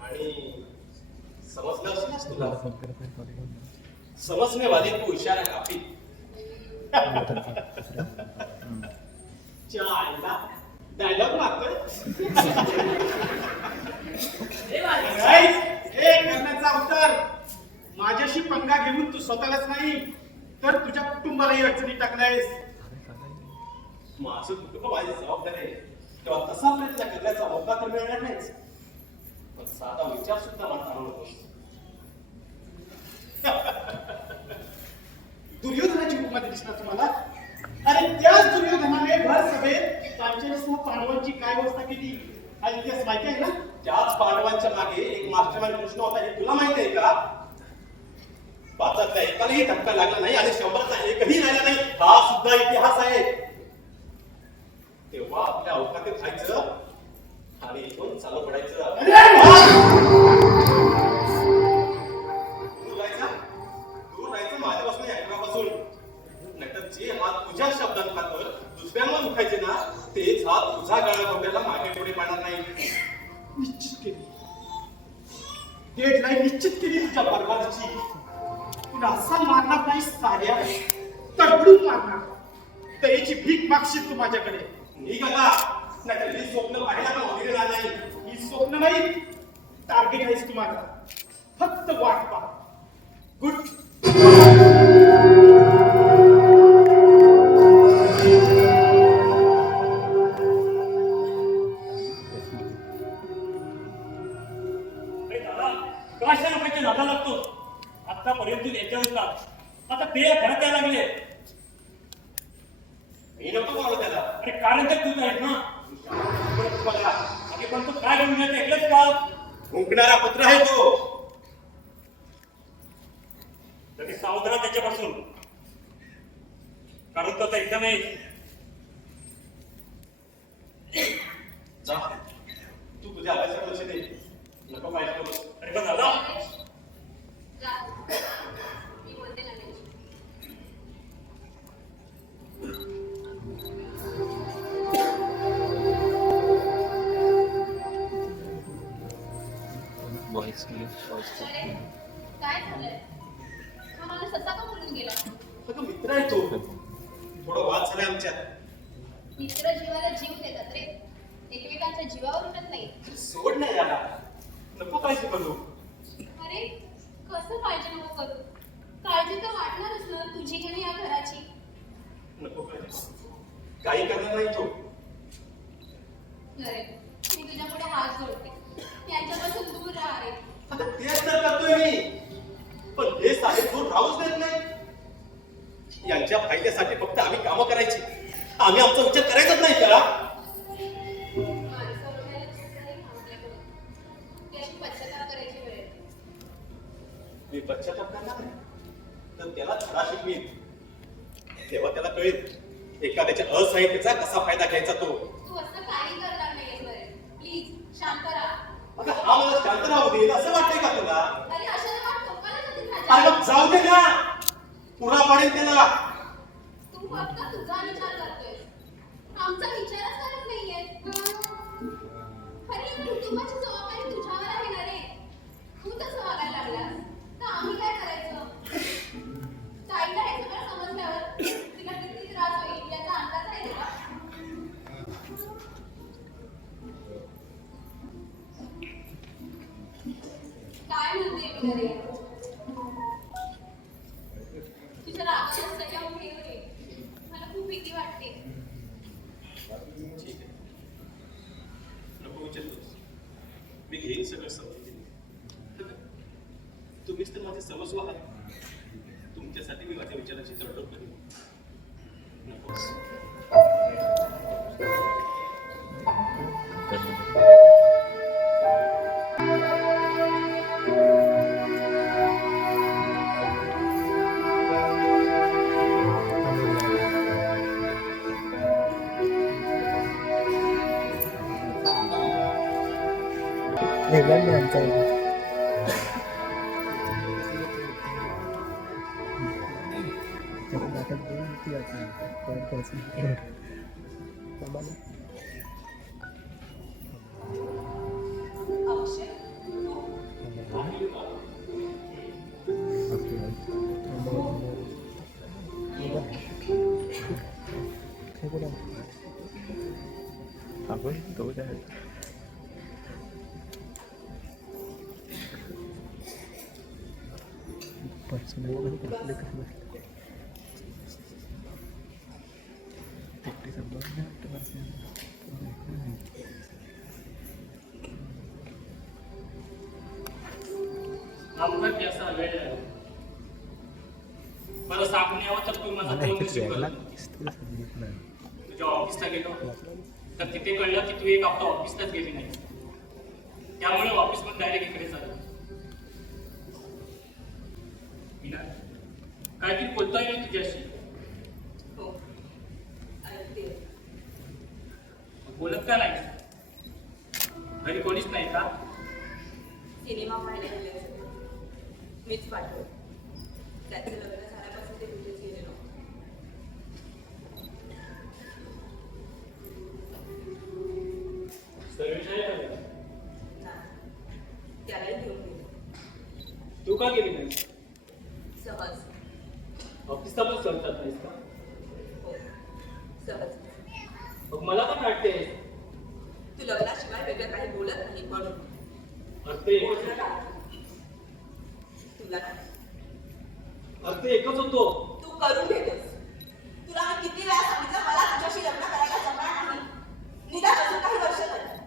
आणि समजलं असेलच तुला समजने वाले को इशारा काफी चायला डायलॉग मारतोय करण्याचा उत्तर माझ्याशी पंगा घेऊन तू स्वतःलाच नाही तर तुझ्या कुटुंबालाही अडचणी टाकलायस माझं कुटुंब माझी जबाबदारी आहे तेव्हा तसा प्रयत्न करण्याचा मौका तर मिळणार नाहीच पण साधा विचार सुद्धा मला आणू नकोस दुर्योधनाची उपमा दिसणार तुम्हाला अरे त्याच दुर्योधनाने भर सभेत पांचालीसह पांडवांची काय व्यवस्था केली हा इतिहास माहिती आहे ना त्याच पांडवांच्या मागे एक मास्टरमाइंड कृष्ण होता हे तुला माहिती आहे का पाचातल्या एकालाही धक्का लागला नाही आणि 100चा एकही राहिला नाही हा सुद्धा इतिहास आहे तेव्हा आपल्या अवकातीत खायचं आणि इथून चालू पडायचं दूर राहायचं माझ्यापासून ऐकण्यापासून नाहीतर जे हात तुझ्या शब्दात खातर दुसऱ्यांना दुखायचे ना तेच हात तुझ्या गळ्या डोक्याला मागे पुढे पाडणार नाही निश्चित केली डेडलाईन निश्चित केली तुझ्या बरबादीची तुला असा मारणार नाही साऱ्या तडफडून मारणार तरीची भीक मागशील तू माझ्याकडे निघ आता नाहीतर ही स्वप्न पाहायला पण होणार नाही ही स्वप्न नाही टार्गेट आहेस तू माझा फक्त वाट पहा गुड अरे दादा कशा रुपयाचे नादा लागतो आतापर्यंत याच्या होता आता ते घरात यायला लागले मी नव्हतो मला कारण ते तूच आहेत ना. मला अगे पण तू काय म्हणून ऐकलंच का? भुंकणारा पुत्र आहे तो. तरी सावध राहा त्याच्यापासून, कारण तो आता एकदम आहे. जा तू तुझ्या अभ्यासात लक्ष दे. नको काय करू. अरे पण झाला मी बोलते ना. बॉईस अरे काय झालंय? हा मला ससा का बोलून गेला? अगं मित्र आहे तो. थोडं वाद झालाय आमच्यात. मित्र जीवाला जीव देतात रे, एकमेकांच्या जीवावर उठत नाही. सोड ना याला. नको काय करू. अरे कसं काळजी नको करू? काळजी तर वाटणारच ना तुझी आणि या घराची. नको काय काही करणार नाही तो. अरे मी तुझ्या पुढे हात जोडते, यांच्यापासून दूर राहा रे. अगं तेच तर करतोय मी. पण हे साहेब दूर राहूच देत नाही. यांच्या फायद्यासाठी फक्त आम्ही कामं करायची. आम्ही आमचा विचार करायचाच नाही का? माणसं ओरडायला चूक झाली ना आपल्याकडून. त्याची पश्चाताप करायची वेळ येते. मी पश्चाताप करणार नाही तर त्याला धडा शिकवीन. तेव्हा त्याला कळेल एखाद्याच्या असहाय्यतेचा कसा फायदा घ्यायचा तो. तू असं काही करणार नाहीयेस बरे. प्लीज शांत राहा. अगं हा मला शांत राहू दे असं वाटतंय का तुला? अरे अशाला वाट टोकाला कधी अरे खायच्या? मग जाऊ दे ना. पुरा पाडेल त्याला. तू फक्त तुझा विचार करतोय, आमचा विचारच करत नाहीये. अरे कुटुंबाची जबाबदारी तुझ्यावर आहे ना रे. तू तसं वागायला लागलास तर आम्ही काय करायचं? ताईला हे सगळं समजल्यावर तिला किती त्रास होईल याचा अंदाज आहे तुला? काय म्हणते मी रे? तुझ्या रागाला संयम ठेव रे. मला खूप भीती वाटते. ठीक आहे. नको विचारतोस. मी घेईन सगळं समजून. तुम्हीच तर माझे सर्वस्व आहात. तुमच्यासाठी मी माझ्या विचाराची तडजोड करेन. नको. आमचा अक्षय आपण तो पर्सनल अपघात असा वेळ आहे. बरं सांगून यावं तर तू माझा फोन रिसीव्ह कर. तुझ्या ऑफिसला गेलो तर तिथे कळलं की तू एक हप्ता ऑफिसलाच गेली नाही. त्यामुळे ऑफिस पण डायरेक्ट इकडे झालं. काहीतरी बोलता येईल तुझ्याशी. हो ऐकते. बोलत का नाही? घरी कोणीच नाही का? सिनेमा पाहायला गेले असेल. मीच पाठवलं. त्याचं लग्न झाल्यापासून ते कुठेच गेले नव्हते. सर्वेक्षण आहे का? नाही त्यालाही घेऊन गेले. तू का गेली नाही? सहज. ऑफिसला पण करतात नाहीस का? हो सहज. मग मला पण वाटते तू लग्नाशिवाय वेगळं काही बोलत नाही म्हणून. अर्थ एकच बोलणं होतो. टाळ. तुला काय? अर्थ एकच होतो. तू करून घेतोस. तुला मी किती वेळा सांगितलं मला तुझ्याशी लग्न करायला जमणार नाही. निदान अजून काही वर्ष झाली.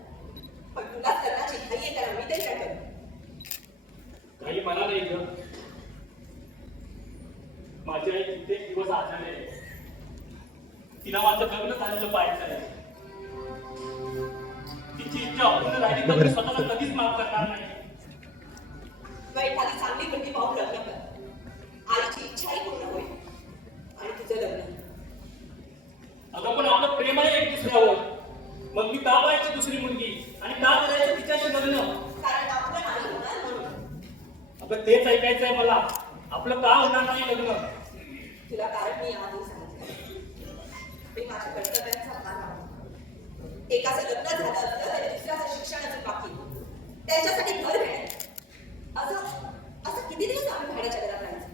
पण तुला लग्नाची घाई आहे त्याला मी तरी काय करू? काही मला नाही ग. माझी आई कित्येक दिवस आजारी आहे. तिला माझं लग्न झालेलं पाहायचं आहे. तुझी अपूर्ण राहिली तर मी स्वतःला कधीच माफ करणार नाही. तुला एखादी चांगली मुलगी पाहून लग्न कर. आईची इच्छाही पूर्ण होईल आणि तुझं लग्न. अगं पण आपलं प्रेम आहे एक दुसऱ्यावर. मग मी का पाहायची दुसरी मुलगी आणि का करायचं तिच्याशी लग्न? कारण आपलं नाही होणार म्हणून. अगं तेच ऐकायचंय मला. आपलं का होणार नाही लग्न? तुला कारण मी आधी सांगितलं. मी माझ्या कर्तव्यांचा भार आहे. एकाचं लग्न झालं असलं तरी दुसऱ्याचं शिक्षणाचं बाकी. त्यांच्यासाठी घर घेणे. असं किती दिवस आम्ही भाड्याच्या घरात राहायचं?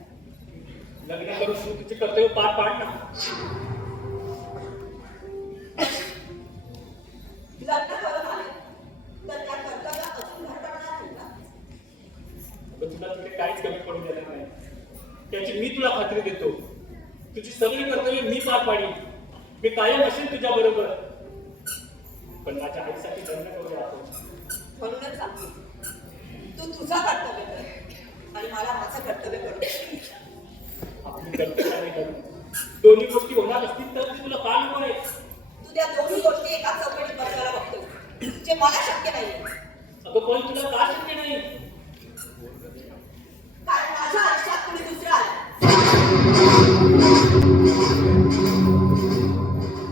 लग्न करून तू तुझे कर्तव्य पार पाड ना. लग्न करून आले तर त्या कर्तव्यात अजून घर पडणार नाही का? अगं तुला तिथे काहीच कमी पडून देणार नाही. त्याची मी तुला खात्री देतो. तुझी सगळी कर्तव्य मी पार पाडीन. मी कायम असेल तुझ्या बरोबर. पण माझ्या आईसाठी लग्न करूया आपण. म्हणूनच सांगते तू तुझा कर्तव्य कर आणि मला माझं कर्तव्य करू दे. आपली कर्तव्य नाही करू. दोन्ही गोष्टी होणार असतील तर ती तुला का नको आहे? तू त्या दोन्ही गोष्टी एका चौकटीत बसवायला बघतो जे मला शक्य नाही. अगं पण तुला का शक्य नाही? कारण माझ्या आयुष्यात कुणी दुसरं आलं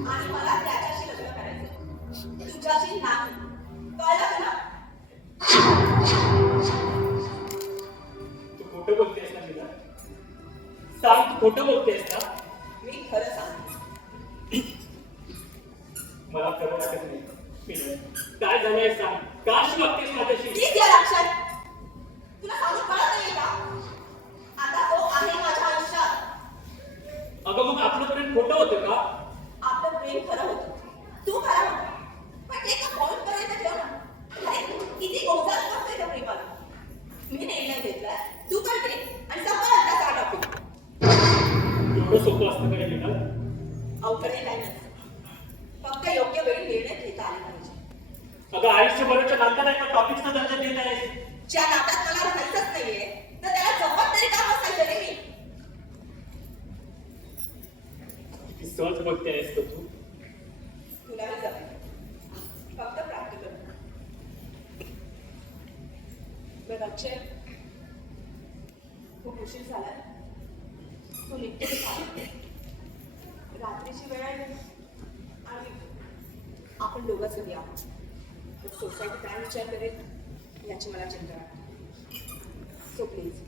आणि मला त्याच्याशी लग्न करायचं, तुझ्याशी नाही. कळलं तुला? तू खोटं बोलतेस ना तिला? सांग, तू खोटं बोलतेस ना? मी खरं सांगते. मला खरं वाटत नाही. काय झालंय सांग. का अशी वागतेस माझ्याशी? प्लीज या लक्षात. तुला सांगून कळत नाही का? आता तो आहे माझ्या आयुष्यात. अगं मग आपलं प्रेम खोटं होतं का? आपलं प्रेम खरं होतं. तू खरा होता. पण एका पॉइंट पर्यंत ठेव ना. अरे, किती गोंधळ करतोय त्या प्रेमाला. मी निर्णय घेतलाय. तू पण घे आणि संपला आता का टॉपिक. एवढं सोपं असतं का रे? अवघडही काय नसतं. फक्त योग्य वेळी निर्णय घेता आले पाहिजे. अगं आयुष्यभराच्या नात्यात एका टॉपिकचा दर्जा देत आहेस. ज्या नात्यात मला राहायचंच नाहीये तर त्याला जबाबदारी का बसायचं रे मी? किती सहज बोलते आहेस तर तू. तुला मी जमेल. फक्त प्रॅक्टिकल. बरं अक्षय, खूप उशीर झालाय. तू निघते का? रात्रीची वेळ आहे आणि आपण दोघंच घरी आहोत. सोसायटी काय विचार करेल याची मला चिंता आहे. So please.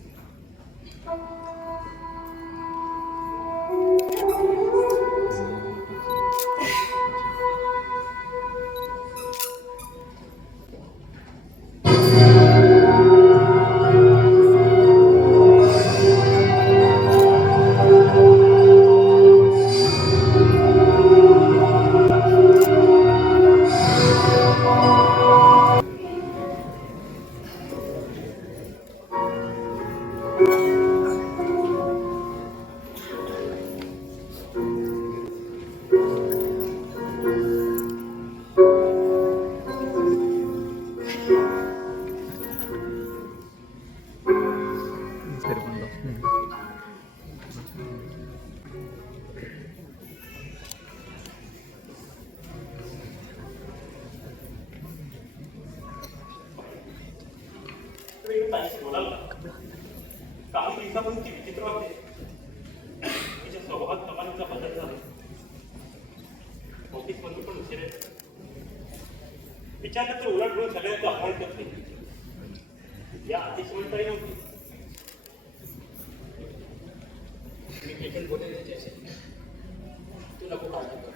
काही दिवसापासून ती विचित्र वाटते. तिच्या स्वभावात कमालीचा बदल झाला. ऑफिस मधून पण उशीर आहे. विचारलं तर उलट म्हणून सगळ्यांचा अपमान करते. या अतिशय मंडळी नव्हती. मी पेशंट बोलले त्याच्याशी तू नको काळजी कर.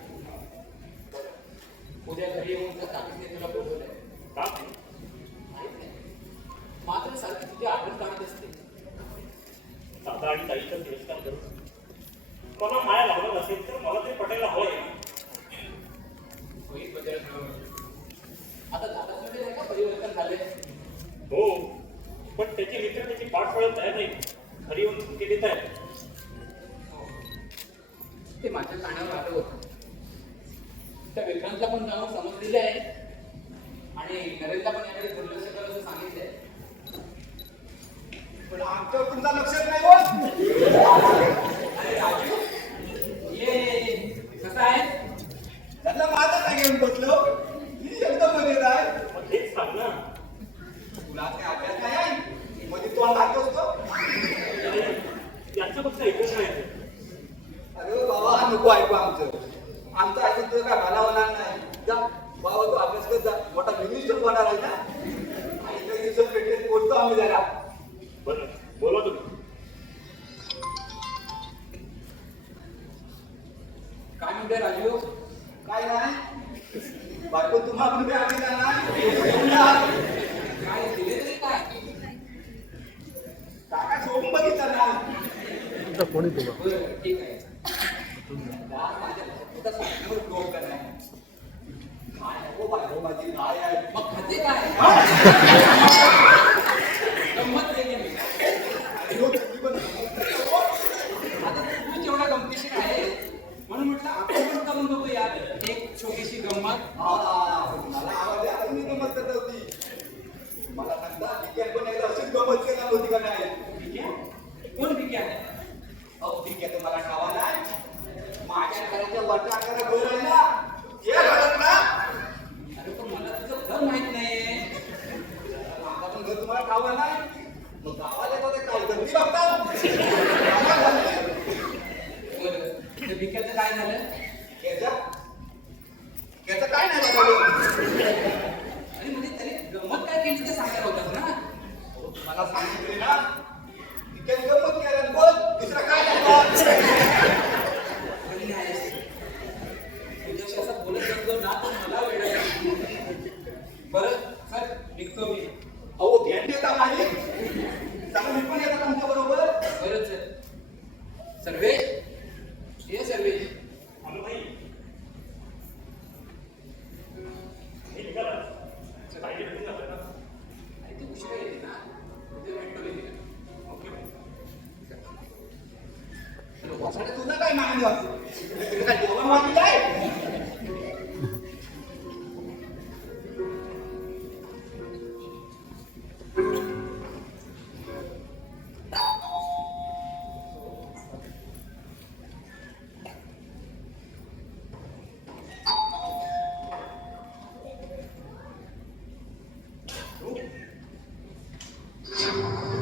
उद्या घरी येऊन जर ताकीदने तुला बोलवलंय का? मात्र सारखी तुझी आठवण काढत असते. दादा आणि ताईचा तिरस्कार करून मला माया लागत असेल तर मला ते पटायला हवंय. होईल बदल. आता दादामध्ये नाही का परिवर्तन झाले? हो, पण त्याची मित्र त्याची पाठ पडत तयार नाही. घरी येऊन धमकी देत आहे. ते माझ्या कानावर आलं होतं. त्या विक्रांतला पण नाव समजलेलं आहे आणि नरेंद्रला पण याकडे दुर्लक्ष करायचं सांगितलंय. पण आमच्यावर तुमचा लक्षात नाही बोल. अरे राजू, ये कसं आहे? त्यांना माझा काय घेऊन बसलो. ही एकदम मध्ये राय. तुझं काय भला होणार नाही. जा बाबा तू अभ्यास कर जा, मोठा मिनिस्टर होणार आहे ना. आणि काही दिवसात पेटेल पोचतो आम्ही जरा. बरं बोला तुम्ही. काय म्हणते राजू? काय नाही बायको तुम्हाला कुठे आली का नाही? काय दिले तरी काय काका सोडून बघितलं ना. तुमचा कोणी तुला बरं ठीक आहे. माझ्या तुझा सांगून डोक करणार काय नको बायको माझी नाय आहे. मग खाते काय गंमत केली मी. आता तू जेवढा गमतीशीर आहे म्हणून म्हटलं आपण पण करून बघू यार एक छोटीशी गंमत. मला आवाज आहे मी गंमत करत होती. मला सांगता विज्ञान पण एकदा अशीच गंमत करणार होती का नाही? विज्ञान कोण विज्ञान? अहो विज्ञान तर मला ठावा नाही. माझ्या घराच्या वरच्या आकारा घर आहे ना ते घरात ना. अरे पण मला तुझं घर माहित नाही. माझा पण घर तुम्हाला ठावा नाही. मग गावाला काय गर्दी बघतात. बरं विक्याचं काय झालं? याचं काय नाही झालं. अरे म्हणजे तरी गंमत काय केली ते सांगणार होतात ना. मला सांगितले ना विक्याने गंमत केलं बोल दुसरं काय झालं. तुझ्याशी असं बोलत बसलो ना पण मला वेळ आहे. बरं सर निघतो मी. अहो ध्यान देता नाही चांगलं मी पण येतात तुमच्या बरोबर. बरं सर. सर्वेश ये सर्वेश. आलो भाई. हे निघाला. पाहिजे भेटून जातं ना. आणि ती उशिरा येते ना ते भेटतो मी तिला. ओके वासाने तुझं काय मागणं काय जेवण मागलं आहे.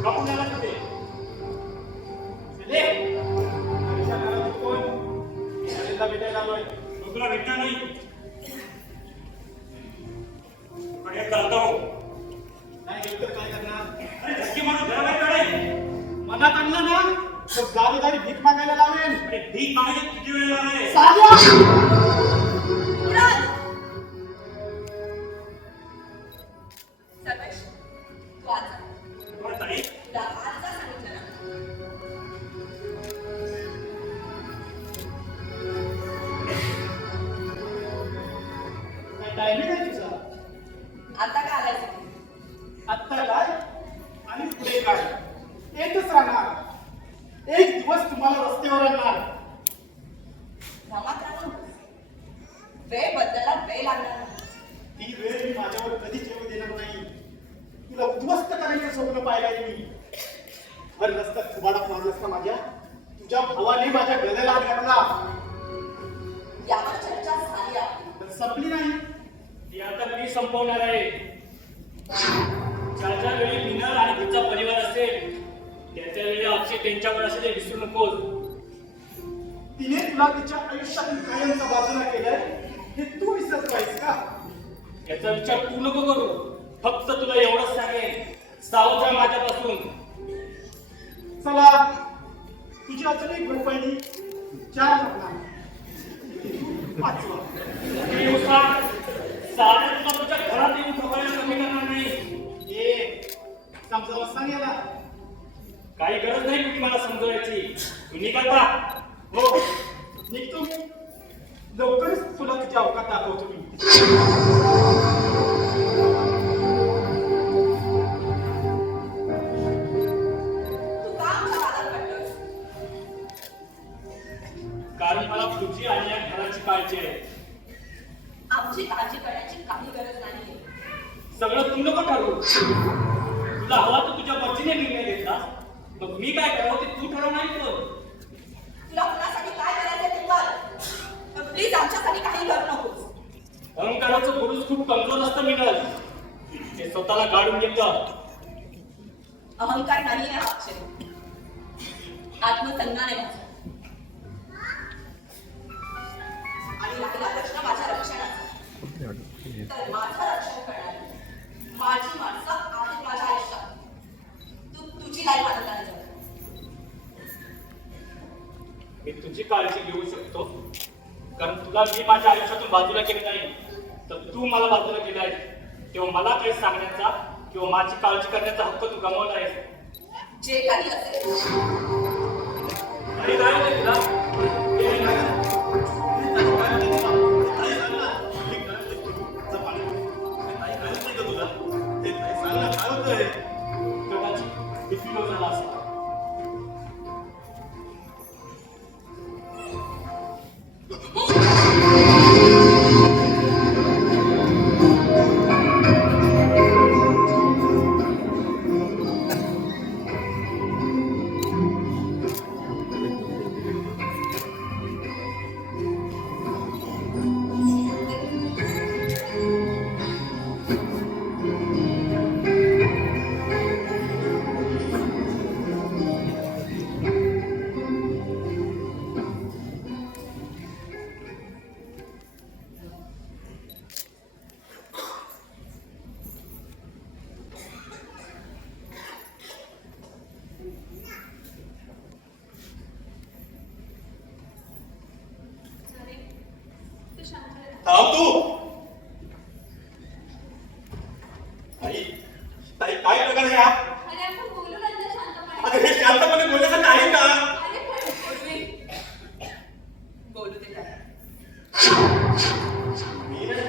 कापून आला तिथे. चले. तुला भेटणार नाही. कडे चालतो. नाही गेलं तर काय करणार? अरे धक्के मारून घराबाहेर काढाय. मनात आणलं ना तर दारोदारी भीक मागायला लावेन. अरे भीक मागायला किती वेळ लागलाय? युवराज! सर्वेश, तू आज जा. बरं ताई. तुला आज जा सांगितलं ना. काय टायमिंग आहे तुझा? आता काय आलायस तू? आत्ता काय आणि पुढे काय एकच राहणार. एक दिवस तुम्हाला रस्त्यावर आणणार. धमात राहू नकोस. वेळ बदलायला वेळ लागणार नाही. ती वेळ मी माझ्यावर कधीच येऊ देणार नाही. तुला उद्ध्वस्त करायचं स्वप्न पाहिलंय मी. हर रस्त्यात खुबाडात मारलंस का माझ्या? तुझ्या भावाने माझ्या गळ्याला हात घातला. यावर चर्चा झाली आहे. पण संपली नाही. ती आता मी संपवणार आहे. ज्या ज्या वेळी मिनल आणि तिचा परिवार असेल त्याच्या वेळी अक्षय त्यांच्यावर असेल हे विसरू नकोस. तिने तुला तिच्या आयुष्यातील कायमचा बाजूला केलंय हे तू विसरत नाहीस का? याचा विचार तू नको करू. फक्त तुला एवढंच सांगेन सावध राहा माझ्यापासून. चला तुझी अजून एक भरपाई 4 लागणार. 5वा साध्या तुला तुझ्या घरात येऊन ठोकायला कमी करणार नाही. ये समजावं सांग याला. काही गरज नाही तुम्ही मला समजवायची. तू निघता. हो निघतो मी. लवकरच तुला तिच्या अवकात दाखवतो मी. तू का आमच्या वादात पडतोस? कारण मला तुझी आणि या घराची काळजी आहे. आमची काळजी करण्याची काही गरज नाही. सगळं तू नको ठरवू. तुला हवा तर तुझ्या मर्जीने निर्णय घेतलास. मग मी काय करावं ते तू ठरव नाही तर. तुला कुणासाठी काय करायचं ते कर. पण प्लीज आमच्यासाठी काही करू नकोस. अहंकाराचं पुरुष खूप कमजोर असतं मिळत. ते स्वतःला गाडून घेतं. अहंकार नाही आहे हा अक्षय. आत्मसन्मान आहे माझा. आणि राहिला प्रश्न माझ्या रक्षणाचा, तर माझं रक्षण करणारी माझी माणसं आहेत माझ्या आयुष्यात. तू तुझी लाईफ हाताळायला जाऊ. मी तुझी काळजी घेऊ शकतो कारण तुला मी माझ्या आयुष्यातून बाजूला केले नाही, तर तू मला बाजूला केलं आहे. तेव्हा मला काही सांगण्याचा किंवा माझी काळजी करण्याचा हक्क तू गमावला आहेस. जे काही असेल आणि काय होते तुला? ते नाही का? कदाचित डिफिलो झाला असेल. ते शांत झाले. थांब तू. ताई ताई काय प्रकार आहे हा? अरे आपण बोलू ना जरा शांतपणे. अगं हे शांतपणे बोलण्याचं नाही का? अरे पण पूर्वी बोलू दे त्याला. मी नाही,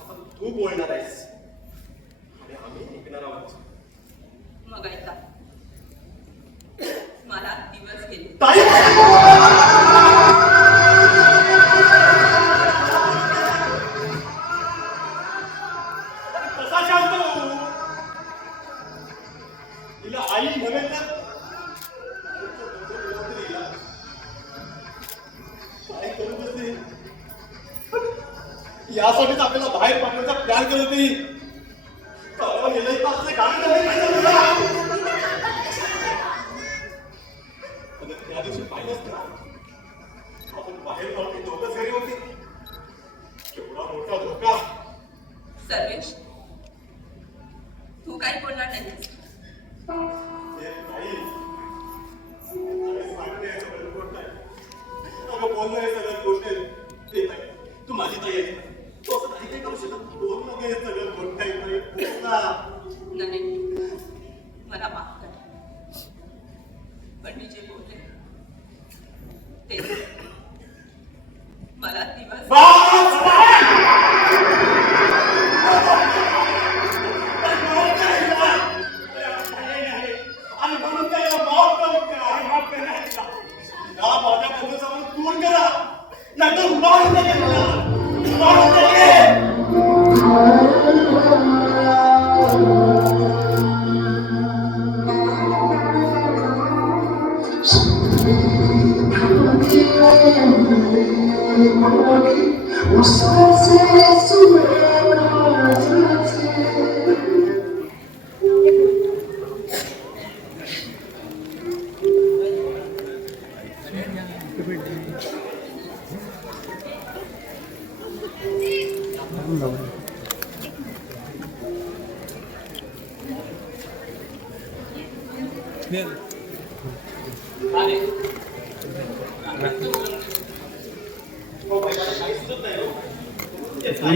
आता तू बोलणार आहेस आणि आम्ही ऐकणार आहोत. मग ऐका, मला दिवस गेले. ताई कसा शांत होऊ? तिला आई नव्हे तर काय करू बसली? यासाठीच आपल्याला बाहेर पाठवायचा प्लॅन करत होती. कळवा गेलंय तर आपलं गाणं नव्हे पाहिजे तुला. अगं, त्या दिवशी पाहिलंच ना, आपण बाहेर पाहून दोघंच घरी होते. केवढा मोठा धोका. सर्वेश, तू काही बोलणार नाहीस. हे नाही. अगं, सांगते हे सगळं गोष्ट आहे. अगं, बोलणं हे सगळं गोष्ट आहे. ते ताई, तू माझी ताई आहे. तू असं काही करू शकत. बोल ना गं, हे सगळं गोष्ट आहे ताई. बोल ना. नाही, मला माफ कर. पण मी जे बोलले ते मला दिवस आणि म्हणून त्याला माफ करू का? माफ करायचा. या माझ्या बंधूचा दूर करा. नाहीतर मारून टाकेल तुला. मारून टाकेल.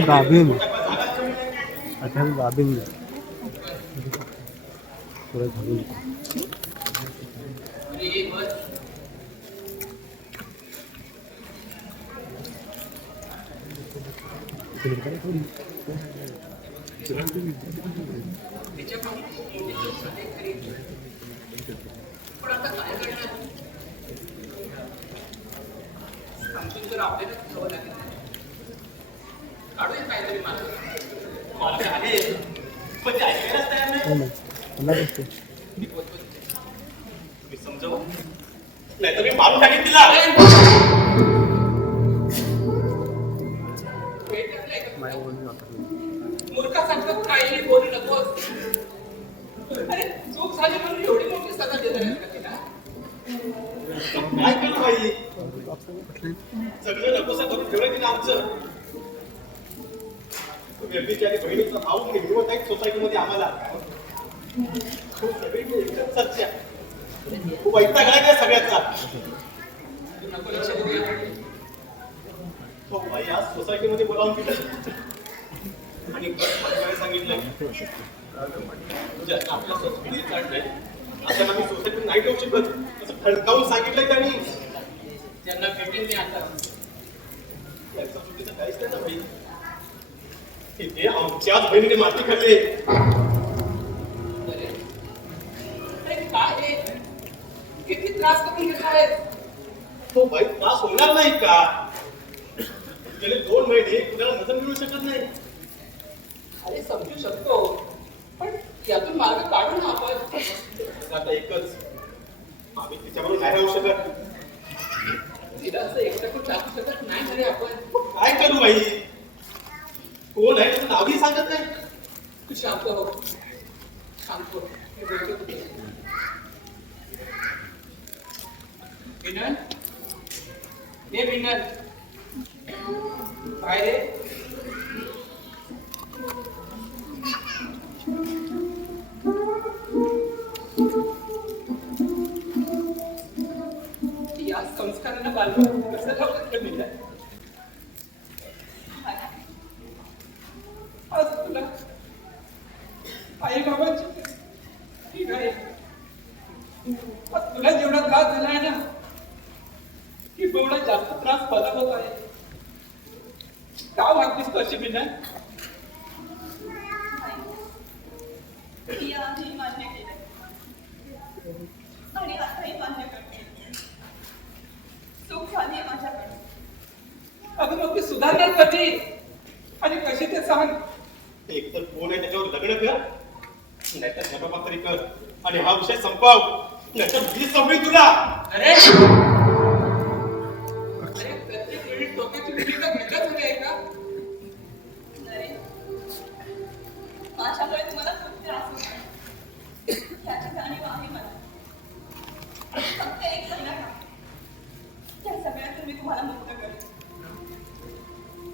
बाबीन अठ्ठावीस बाबीन पुढे घालून पण आता काय करणार? समजून तर आपल्याला घ्यावं लागेल. काढूया काहीतरी मार्ग. मार्ग आहे, पण ते ऐकायलाच तयार नाही. मी बोलतो. तुम्ही समजावं, नाहीतर मी मारून टाकेन तिला. मूर्खासारखं काहीही बोलू नकोस. अरे चूक झाली म्हणून एवढी मोठी सजा देता येईल का तिला? काय केलं बाई? सगळं नकोसं करून ठेवलं की आमचं व्यक्तीच्या आणि बहिणीचा भाऊ हिरवत आहे सोसायटीमध्ये आम्हाला खूप नवीन एकदम सच्चा खूप वैताग आहे त्या सगळ्याचा तू नको लक्ष देऊया. तो भाई आज सोसायटीमध्ये बोलावून दिलं आणि काय सांगितलं आपल्या संस्कृती काढलंय आता आम्ही सोसायटीत नाही ठेवू शकत असं खडकावून सांगितलंय त्यांनी. त्यांना भेटेल मी आता. त्याचा चुकीचं काहीच नाही ना भाई. ते आमच्याच बहिणीने माती खाल्ली. अरे काय हे? किती त्रास करून घेत आहेत. तो भाई त्रास होणार नाही का? गेले 2 महिने कुणाला मदत मिळू शकत नाही. अरे समजू शकतो पण यातून मार्ग काढू ना आपण. आता एकच आम्ही तिच्याबरोबर नाही राहू शकत. तिला असं एकटं टाकू शकत नाही रे आपण. काय करू भाई? कोण आहे त्याचं नावही सांगत नाही. तू शांत हो. शांत हो. मी बोलतो तुझ्याशी. विनल ये विनल काय रे या संस्कारानं बालपण कसं लावलं विनल. आज तुला आई बाबांची ठीक आहे. तुला जेवढा त्रास झालाय ना की एवढा जास्त त्रास मला होत आहे. का वागतेस तशी बिना? मी आधी मान्य केलं आणि आताही मान्य करते. चूक झाली माझ्याकडे. अगं मग ती सुधारणार कधी आणि कशी ते सांग. एक तर कोण आहे त्याच्यावर लग्न कर नाहीतर जबाबदारी कर आणि हा विषय संपव. नाहीतर मी संपवेन तुला. अरे अरे प्रत्येक वेळी टोकाची भूमिका घेतच आहे का? नाही, माझ्यामुळे तुम्हाला खूप त्रास होतो याची जाणीव आहे मला. फक्त एक महिना थांबा. त्या सगळ्यातून मी तुम्हाला मुक्त करेन.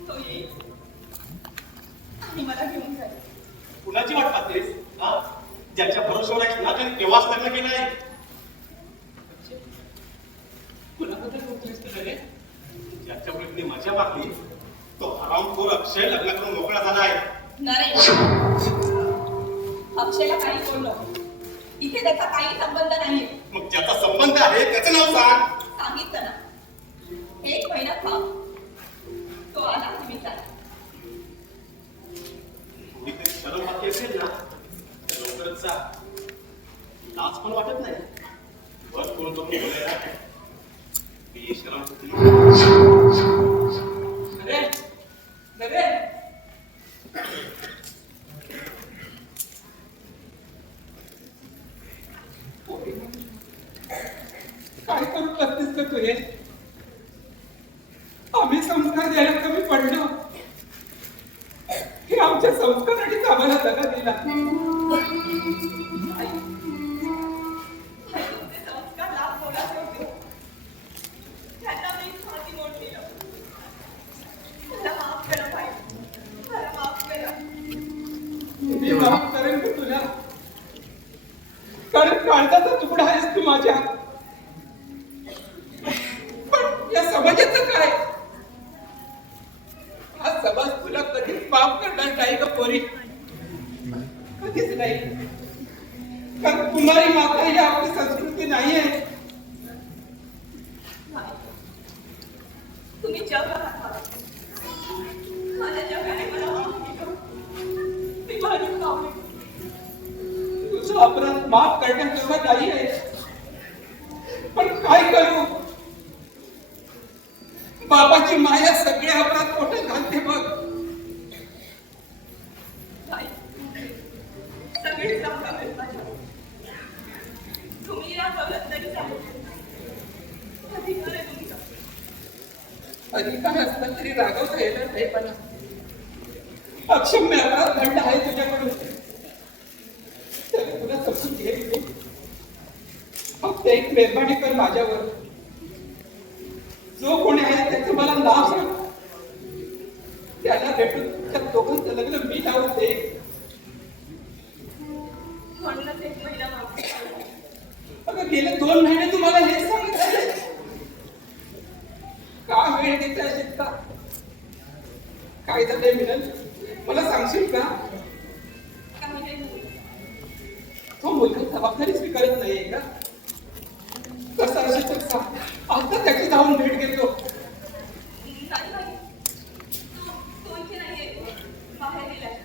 तो येईल आणि मला घेऊन जाईल. कुणाची वाट पाहतेस? हा? ज्याच्या भरोश्यावर आहे ना त्याने केव्हाच लग्न केलं आहे. कुणाबद्दल बोलतोयस तू रे? ज्याच्या मुलीने मजा मारली तो हरामखोर अक्षय लग्न करून मोकळा झाला आहे. नरेश, अक्षयला काही बोललो इथे त्याचा काही संबंध नाहीये. मग ज्याचा संबंध आहे त्याचं नाव सांग. सांगितलं ना, 1 महिना थांब. तो आला की मी चालेल. थोडी तरी शरम वाटते असेल ना तर लवकरच जा. लाज पण वाटत नाही. बस करून तो बोलायला बेशरम होती. अरे अरे काय करू करतेस का तू हे? आम्ही संस्कार द्यायला कमी पडलो की आमच्या संस्कारानेच आम्हाला दगा दिला. आई, तुमचे संस्कार लाभ मोलाचे होते. त्यांना मी हाती मोड दिलं. मला माफ करा भाई, मला माफ करा. मी माफ करेन का तुला? कारण काळजाचा तुकडा आहेस तू माझ्या. पण या समाजाचं काय? हा समाज तुला कधीच माफ करणार नाही का पोरी? कधीच नाही. कारण कुमारी माता ही आपली संस्कृती नाहीये. तुम्ही जगात आहात. माझ्या जगाने मला माफ केलं. मी भरून पावले. तुझा अपराध माफ करण्याजोगा नाही आहे. पण काय करू? बाबाची माया सगळे अपराध मोठे घालते बघ. नाही, सगळीच रागावलेत माझ्यावर. तुम्ही रागावलात तरी चालेल. अधिकार आहे तुमचा. अधिकार असला तरी रागवता येणार नाही. पण अक्षम्य अपराध घडला आहे तुझ्याकडून. तरी तुला समजून घेईल मी. फक्त एक मेहरबानी कर माझ्यावर. जो कोणी आहे त्याचं मला नाव सांग. त्याला भेटून त्या दोघांचं लग्न मी लावून देईन. म्हणूनच एक महिना मागे अगं गेले 2 महिने तुम्हाला हेच सांगत आहे. का वेळ देते असेल का? काय झालंय मिलन, मला सांगशील का? काही नाही झालं. तो मुलगा जबाबदारी स्वीकारत नाहीये का? कसं असेल तर सांग. आता त्याची जाऊन भेट घेतो. नाही नाही. तो इथे नाहीये. बाहेर गेलाय.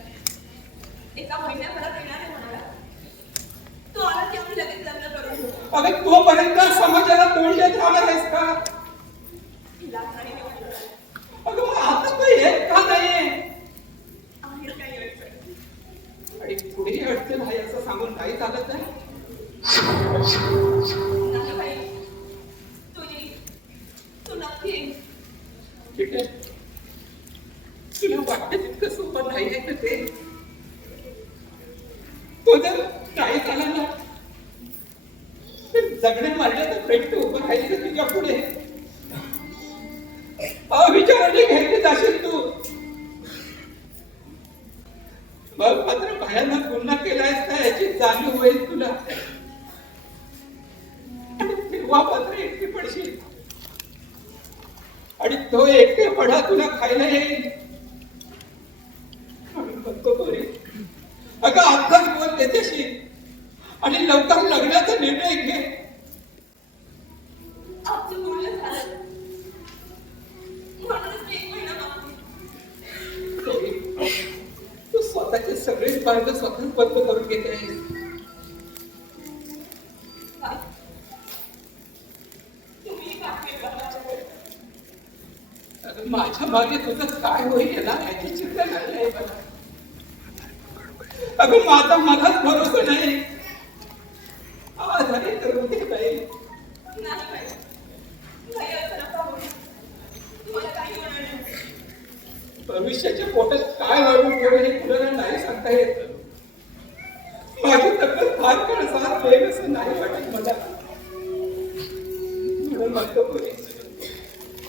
एका महिन्याभरात येणार आहे म्हणाला. तो आला की आम्ही लगेच लग्न करू. अगं तोपर्यंत समाजाला तोंड देत राहणार आहेस का? लाखाने म्हणाला. अगं मग आता तो येत का नाहीये? आहे काही अडचण. आणि पुढे अडचण आहे असं सांगून काही चालत नाही. नाही बाई. तू ये. तू नक्की ये. ठीक आहे, तुला वाटतं तितकं सोपं नाहीये का ते? तो जर नाही झाला ना, जगणे मारले तर पेट उभं राहील का तुझ्या पुढे? विचाराने घ्यायला जाशील तू. मग मात्र भयानक गुन्हा केलायस का याची जाणीव होईल तुला. आणि तेव्हा मात्र एकटी पडशील. आणि तो एकटेपणा तुला खायला येईल. म्हणून म्हणतो तोरी, अगं आताच बोल त्याच्याशी आणि लवकर लग्नाचा निर्णय घे. आमचं बोलणं झालं. म्हणूनच मी एक महिना मागते. तू स्वतःचे सगळेच मार्ग स्वतःच बंद करून घेत आहेस. काय? तुम्ही काय केलं माझ्याकडे? अगं माझ्या मागे तुझं काय होईल ना याची चिंता नाही आहे मला. अगं माझा मलाच भरोसा नाही. आजारी तर उद्या नाही. नाही बाई. काही असं नका बोलू. तुम्हाला काही होणार नाही. भविष्याच्या पोटात काय वाढून ठेवेल हे तुला नाही सांगता येत. माझी तब्येत फार काळ साथ देईल असं नाही वाटत मला. म्हणून म्हणतो पुढे,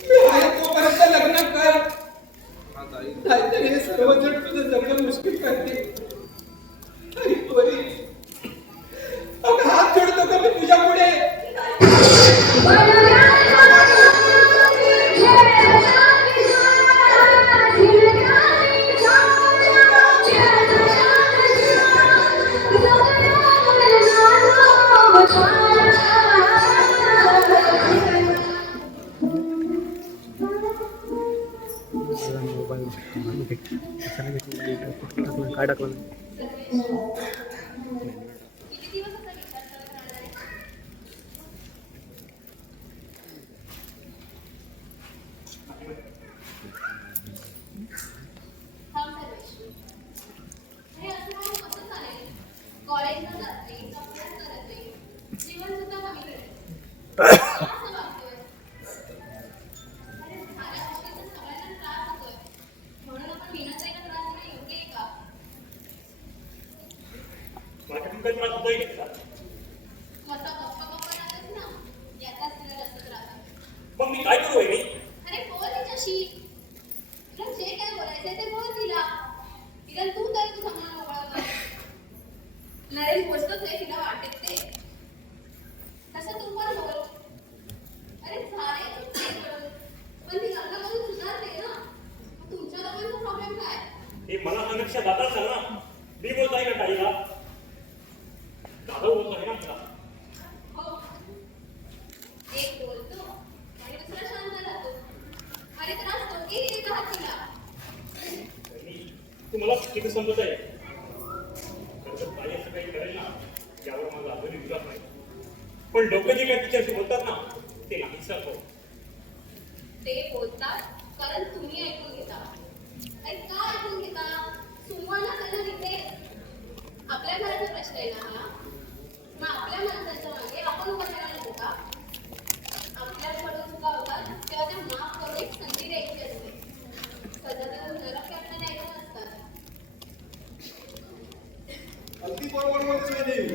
मी आहे तोपर्यंत लग्न कर. नाहीतर हे सर्वजण तुझं जगणं मुश्किल करते. अरे पोरी, अगं हात जोडतो का मी तुझ्या पुढे? मोबाईल काय टाकलं किती दिवस असा विचार करत राहणार आहे? थांब सर्वेश्वर. हे असं म्हणून कसं चालेल? कॉलेजला जाते, अभ्यास करते, जीवन सुद्धा कमी करते. असं वागतोय. अरे साऱ्या गोष्टीचा सगळ्यांना त्रास होतोय. म्हणून आपण विनासाईला त्रास देणं योग्य आहे का? माझ्याकडून काही त्रास होतोय का? मसा गप्पा राहतच ना, याचाच तिला जास्त त्रास आहे. मग मी काय करू वहिनी? अरे बोल तिच्याशी. तुला जे काय बोलायचंय ते बोल तिला. तिला तू तरी तुझा मन मोकळा कर. नरेश बोलतोच आहे तिला वाटेल ते. तसं तू पण बोल. अरे झाले ते बोल. पण ती लग्न करून सुधारते ना. मग तुमच्या दोघांचा प्रॉब्लेम काय? हे मला समक्षा दादा सांग ना. मी बोलताय का ताईला? दादा बोलतोय ना मला. हो. एक बोलतो आणि दुसरा शांत राहतो. अरे त्रास दोघेही देत आहात तिला. वहिनी, तू मला किती समजत आहे? खरं तर ताई असं काही करेल ना, यावर माझा अजूनही विश्वास नाही. पण लोक जे काही तिच्याशी बोलतात ना, ते नाही सांगतो. ते बोलतात कारण तुम्ही ऐकून घेता. आणि का ऐकून घेता? तुम्हाला त्यांना तिथे आपल्या घराचा प्रश्न आहे ना हा. मग आपल्या माणसाच्या मागे आपण उभं राहायला नको का? आपल्याकडून चुका होतात तेव्हा त्या माफ करून एक संधी द्यायची असते. सध्या तर नरक की आपल्याला ऐकत असतात. अगदी बरोबर बोलतोय देवी.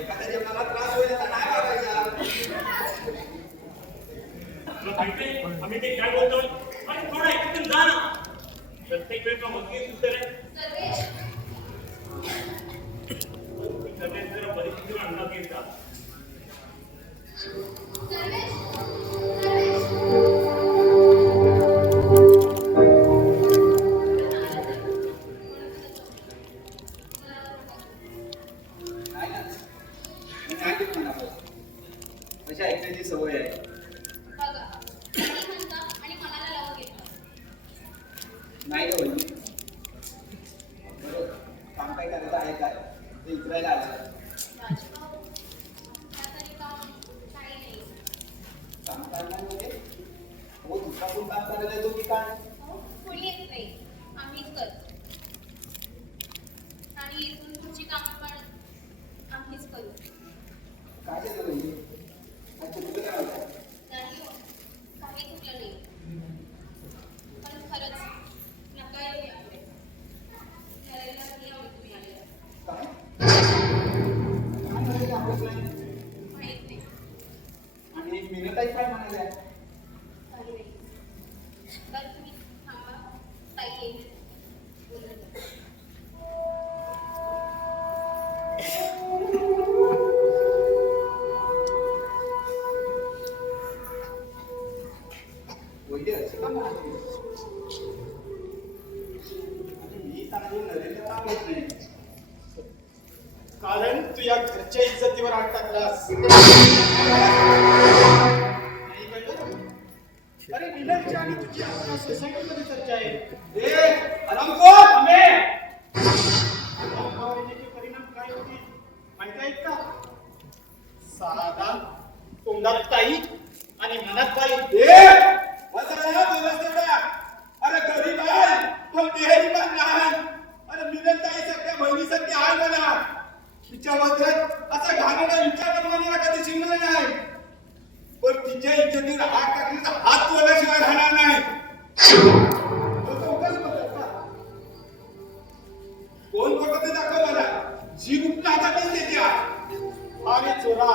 एखाद्या जीवनाला त्रास होईल असा नाही वागायचा. एकमेका मध्ये सुद्धा रे सर्वेश तिकडे जरा परिस्थिती अंदाज घेतात सर्वेश सर्वेश नाही ना मी नाही देत म्हणावं अशी ऐकण्याची सवय आहे बघा काही म्हणता आणि मनाला लावून घेता नाही ग वहिनी बरं काम काय करायचं आहे काय ते इकरायला आलं राजभाऊ त्यातरी काम काही नाही काम करणार म्हणजे हो दुसरा कोण काम करायला येतो की काय हो कोणी येत नाही आम्हीच करतो आणि इथून पुढची कामं पण आम्हीच करू काय झालं वहिनी अच्छा तुझं काय होतं नाही हो काही चुकलं नाही पण खरंच नका येऊ यापुढे करायला नाही आवडत तुम्ही आलेला काय काय म्हणायचं आपलं नाही माहित नाही आणि मीनताई काय म्हणायचं काही नाही बरं तुम्ही थांबा ताई येईल बोलत जा. वैद्य असं का म्हणाले आणि मी चांगलं नरेंद्र का होत नाही कारण तू या घरच्या इज्जतीवर हात टाकलास नाही कळलं? अरे विनरची आणि तुझी आपल्या सोसायटीमध्ये चर्चा आहे आरामखोर आम्हे फवारणीचे परिणाम काय होतील माहिती आहेत का साधा तोंडात ताई आणि मनात बाई अरे गरीब आहे पण देहरी पण लहान अरे मिनलताई सगळ्या बहिणीसाठी आहे मला तिच्याबद्दल असं घाणेरडा विचार करणारा कधी शिकणार नाही पण तिच्या इज्जतीवर हात टाकण्याचा हात तोडल्याशिवाय राहणार नाही लोकं उगाच बोलतात का? कोण खोटं ते दाखव मला जी गुप्त हातातच देते आम्ही चोरा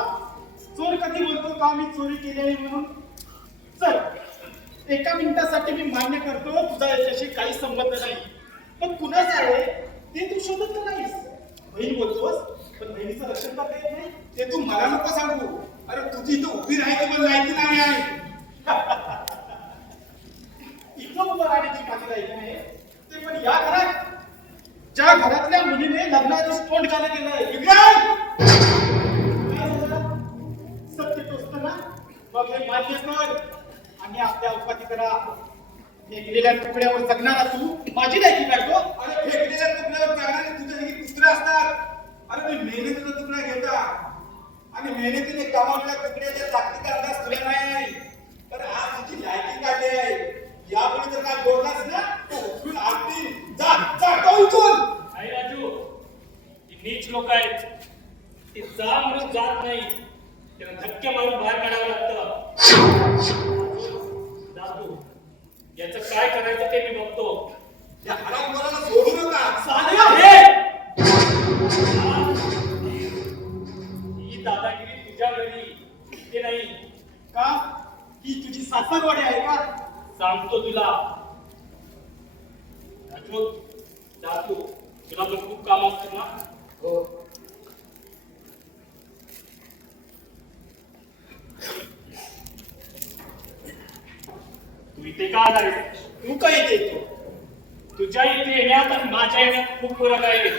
चोर कधी बोलतो का आम्ही चोरी केली म्हणून चल एका मिनिटासाठी मी मान्य करतो तुझा याच्याशी काही संबंध नाही पण कुणाच आहे ते तू शोधत तर नाहीस बहीण बोलतोस पण बहिणीचं रक्षण करता येत नाही ते तू मला नको सांगू अरे तुझी इथं उभी राहायची पण लायकी नाही आहे इथं उभं राहण्याची माझी लायकी नाही ते पण या घरात ज्या घरातल्या मुलीने लग्नाआधीच तोंड काला केलंय विक्रम काय झालं? सत्य टोचतं ना मग हे मान्य कर आणि आपल्या औकाती करा फेकलेल्या तुकड्यावर जगणारा तू माझी लायकी काढतो अरे फेकलेल्या तुकड्यावर करणारे तुझ्या देखील कुत्रे असतात अरे मी मेहनतीचा तुकडा घेता आणि मेहनतीने कमावलेल्या तुकड्याच्या जागतिक अंदाज तुला नाही तर आज तुझी लायकी काढली आहे यापुढे जर काय बोललास ना तो उचलून आणतील जा उचलून आई राजू ही नीच लोक आहेत ते जा म्हणून जात नाही त्यांना धक्के मारून बाहेर काढावं लागतं दादू याचं काय करायचं ते मी बघतो या हराम मुलाला सोडू नका साल्या हे! ही दादागिरी तुझ्या घरी ते नाही का ही तुझी सासरवाडी आहे का सांगतो तुला राजू दादू तुला पण खूप काम असतं ना हो तू इथे का आलायस तू काय येतो तुझ्या इथे येण्यात आणि माझ्या येण्यात खूप फरक आहे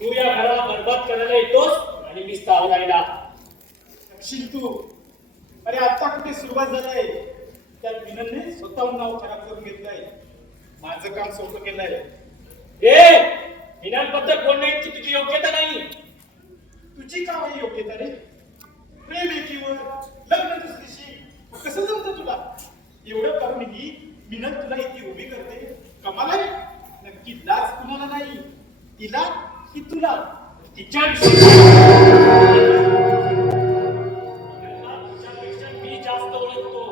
तू या घराला बरबाद करायला येतोस आणि मी सावरायला शील तू अरे आता कुठे सुरुवात झालाय त्या विननने स्वतःहून नाव खराब करून घेतलंय माझं काम सोपं केलंय विनंबद्दल बोलण्याची तुझी योग्यता नाही तुझी का वाई योग्यता रे प्रेम एकीवर लग्न दुसरीशी कसं जमतं तुला एवढं करूनही विनन तुला इतकी उभी करते कमाल आहे नक्की लाज कुणाला नाही तिला की तुला तुझ्यापेक्षा मी जास्त ओळखतो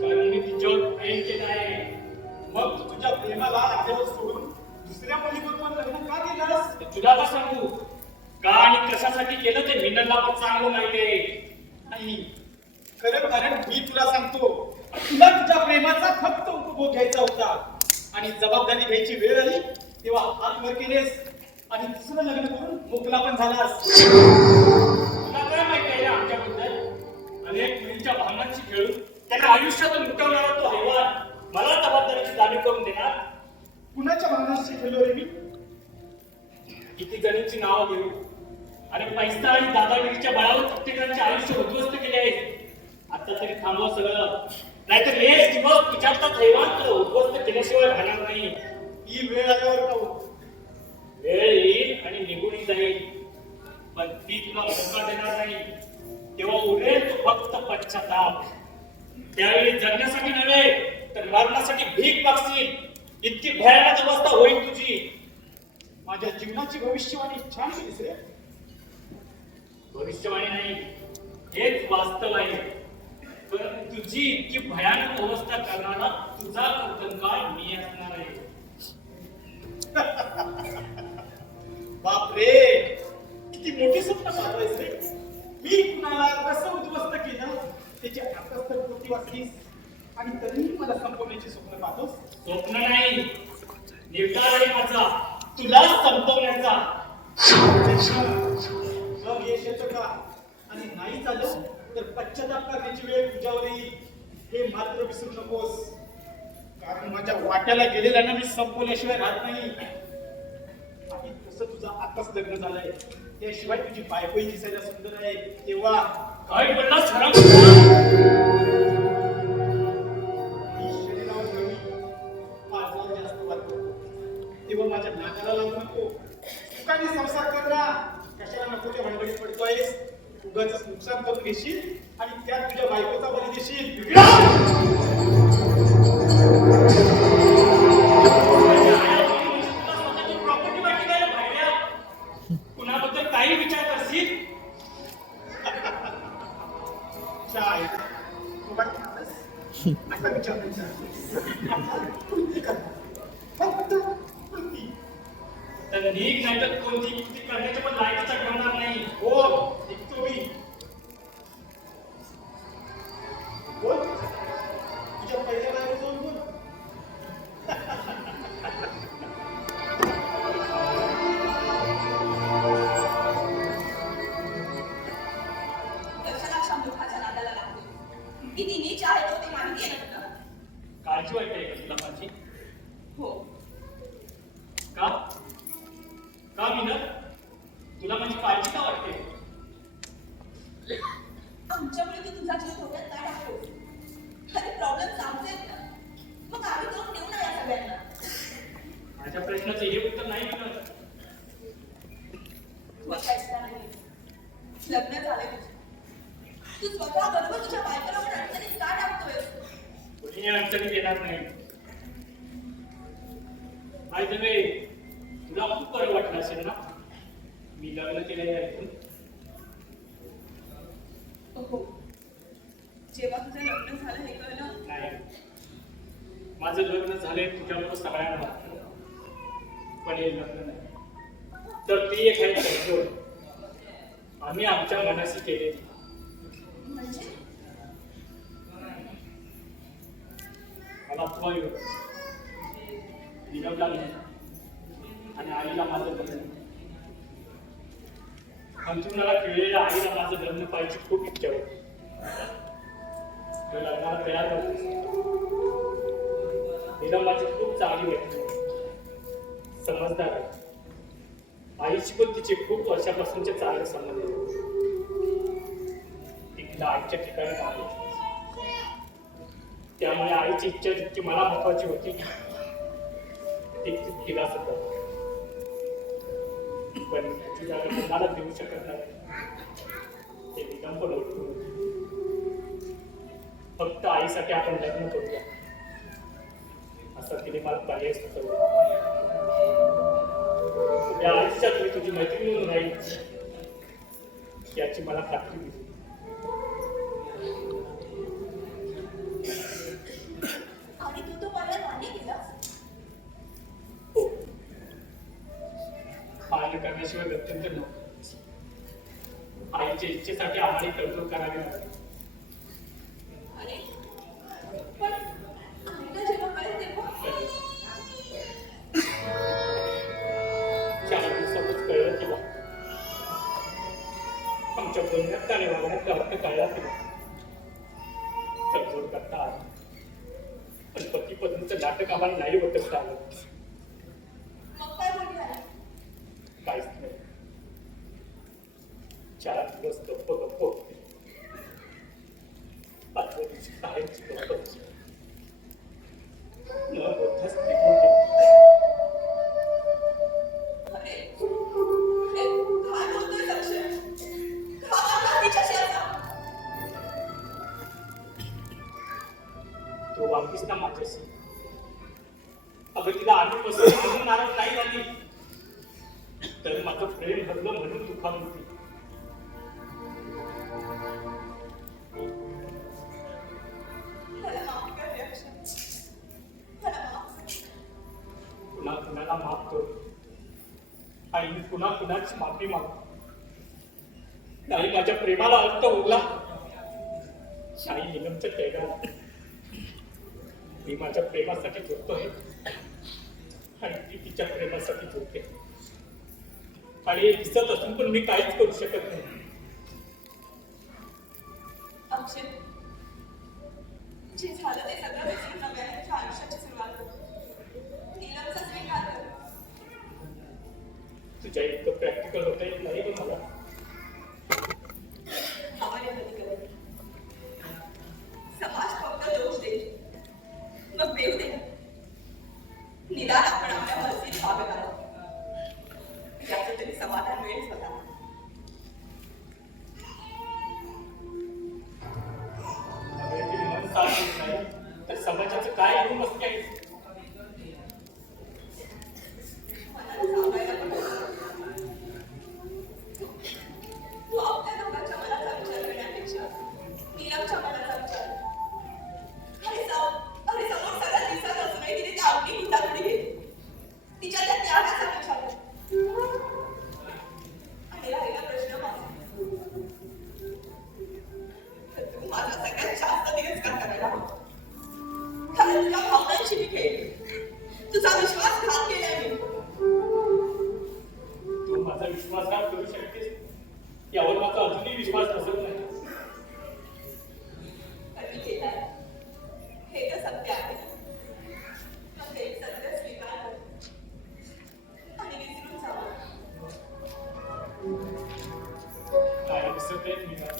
कारण मी तिच्यावर प्रेम केलं आहे मग तू तुझ्या प्रेमाला आपल्यावर सोडून दुसऱ्या मुलीबरोबर लग्न का केलंस ते तुला का सांगू का आणि कशासाठी केलं ते विननला पण चांगलं माहिती आहे नाही खरं कारण मी तुला सांगतो तुला तुझ्या प्रेमाचा फक्त उपभोग घ्यायचा होता आणि जबाबदारी घ्यायची वेळ आली तेव्हा हात वर केलेस आणि दुसरं लग्न करून मोकला पण झालास. तुला काय माहिती आहे आमच्याबद्दल? अनेक मुलींच्या भावनांशी खेळून त्यांना आयुष्यातून लुटवणारा तो हैवान मला जबाबदारीची जाणीव करून देणार. कुणाच्या भावनांशी खेळलो रे मी? किती जणींची नावं घेऊ आणि पैसा आणि दादागिरीच्या बळावर प्रत्येकाचे आयुष्य उद्ध्वस्त केले आहे. आता तरी थांबव सगळं, नाहीतर एक दिवस तुझ्यातला हैवान तुला उद्ध्वस्त केल्याशिवाय राहणार नाही. ही वेळ आल्यावर का हो? वेळ येईल आणि निघून जाईल, पण ती तुला धोका देणार नाही. तेव्हा उरेल तू फक्त पश्चाताप. त्यावेळी जगण्यासाठी नव्हे तर मरण्यासाठी भीक मागशील. इतकी भयानक अवस्था होईल तुझी. माझ्या जीवनाची भविष्यवाणी छान केलीस रे. भविष्यवाणी नाही, हेच वास्तव आहे. पण तुझी इतकी भयानक अवस्था करणारा तुझा कर्तनकाळ मी असणार आहे. बापरे, किती मोठी स्वप्न पाहतोयस रे. मी कुणाला कसं उद्ध्वस्त केलं त्याची आताच तर कृती वाचलीस आणि तरीही मला संपवण्याची स्वप्न पाहतोस. स्वप्न नाही, निर्धार आहे माझा तुला संपवण्याचा. मग यश येतं का? आणि नाही झालं तर पश्चाताप करण्याची वेळ तुझ्यावर येईल. हे मात्र विसरू नकोस, कारण माझ्या वाट्याला गेलेल्यांना मी संपवल्याशिवाय राहत नाही. आणि तसं तुझं आताच लग्न झालंय, त्याशिवाय तुझी बायकोही दिसायला सुंदर आहे. तेव्हा काय बोललास खरं? मी शरीरावर कमी, माझा जास्त वाटतो. तेव्हा माझ्या नाकाला लावू नको. सुखाने संसार कर ना. कशाला नको त्या भानगडीत पडतोयस? उगाच नुकसान करून घेशील आणि त्यात तुझ्या बायकोचा बळी देशील. प्रॉपर्टी वाटली काय भाड्या? कुणाबद्दल काही विचार करशील? काय तू बाकी खातोस? असा विचार फक्त कृती. तर नीट नाही तर कोणती कृती करण्याच्या पण लायकीचा ठरणार नाही. हो, ऐकतो मी. बोल, तुझ्या पहिल्या बाहेर जाऊन बोल. कशाला अशा मूर्खाच्या नादाला लागतो? किती नीच आहे तो ते माहिती आहे ना तुला? काळजी वाटते का तुला माझी? हो. का का मीनल, तुला माझी काळजी का वाटते? आमच्यामुळे तू तुझा जीव धोक्यात का टाकतोस? अरे प्रॉब्लेम आमचे आहेत ना, मग आम्ही करून देऊ ना या सगळ्यांना. माझ्या प्रश्नाचं हे उत्तर नाही मीनल. तू ऐकायचं नाही. लग्न झालंय तुझं. तू स्वतः बरोबर तुझ्या बायकोला पण अडचणीत का टाकतोय? कोणी अडचणीत येणार नाही. बाय द वे, तुला खूप बरं वाटलं असेल ना मी लग्न केलेलं ऐकून? हो, जेव्हा तुझं लग्न झालं हे कळलं. नाही, माझं लग्न झालंय तुझ्याबरोबर सगळ्यांना वाटलं, पण हे लग्न नाही. तर ती एक आहे तडजोड आम्ही आमच्या मनाशी केलेली. म्हणजे मला तुला निलमला नाही आणि आईला माझं लग्न. अंतुनाला खेळलेल्या आईला माझं लग्न पाहायची खूप इच्छा होती. तो लग्नाला तयार होती. निलम माझी खूप चांगली वाटते, समजदार आहे. आईची पण तिचे खूप वर्षापासूनचे चांगले संबंध आहेत. ती तिला आईच्या ठिकाणी राहते. त्यामुळे आईची इच्छा जितकी मला महत्वाची होती तितकीच तिला सुद्धा. पण त्याची जागा तुम्हाला देऊ शकत नाही ते निलम पण ओळखून. फक्त आईसाठी आपण लग्न करूया असं तिने मला पर्याय सुचवला. त्या आईच्या तुम्ही तुझी मैत्रीण म्हणून राहील याची मला खात्री दिली. आणि तू तो पर्याय मान्य केलास? हो, मान्य करण्याशिवाय गत्यंतर नव्हतं. आईच्या इच्छेसाठी आम्हाला तडजोड करावी लागली. अरे पण आईला जेव्हा कळेल तेव्हा तुमचं नाटक आम्हाला नाही होतं आलं. मग काय बोलली आई? काहीच नाही. 4 दिवस गप्प गप्प होते. 5व्या दिवशी कायमची गप्प होती. न बोलताच निघून गेली. अरे, काय बोलतोय अक्षय? का वागला तिच्याशी असा? तो वागलीस ना माझ्याशी. अगं तिला आधीपासून म्हणून नाराज नाही झाली, तर माझं प्रेम हरलं म्हणून दुखावली होती. मला माफ कर रे अक्षय. मला माफ कर. पुन्हा कुणाला माफ करू आणि मी पुन्हा कुणाची माफी मागू? नाही, माझ्या प्रेमाला अर्थ उरला नाही. निगमच्या त्यागाला मी माझ्या प्रेमासाठी झोपतोय आणि ती तिच्या प्रेमासाठी झोपते. आणि हे दिसत असून पण मी काहीच करू शकत नाही. अक्षय, जे झालं ते सगळं विसरून नव्याने आयुष्याची सुरुवात कर. नीलमचा स्वीकार कर. तुझ्या इतकं प्रॅक्टिकल होता येत नाही ग मला. आम्हाला कधी कळलं. समाज फक्त दोष देईल, मग देव दे. निदान आपण आपल्या मर्जीत वागत आहोत, याचं तरी समाधान मिळेल स्वतः. अगं, ते मन साथ देत नाही तर समाजाचं काय गुण असते? मनाला सांगायला पण तू आपल्या दोघांच्या मनाचा विचार करण्यापेक्षा नीलमच्या मनाचा विचार कर. अरे समोर सगळ्या दिवसात असूनही तिने त्या अग्नी गुंडाळून घेतली. तिच्या त्या त्यागाचा विचार कर. आणि राहिला प्रश्न माझा, तर तू माझा सगळ्यात जास्त तिरस्कार करायला हवा. कारण तुझ्या भावनांशी मी खेळले, तुझा विश्वासघात केलाय मी. तू माझा विश्वासघात करू शकतेस यावर माझा अजूनही विश्वास बसत नाही. पण मी केलाय, हे तर सत्य आहे. मग हे सत्य स्वीकार कर आणि विसरून जावं. काय विसरत आहे मी ना?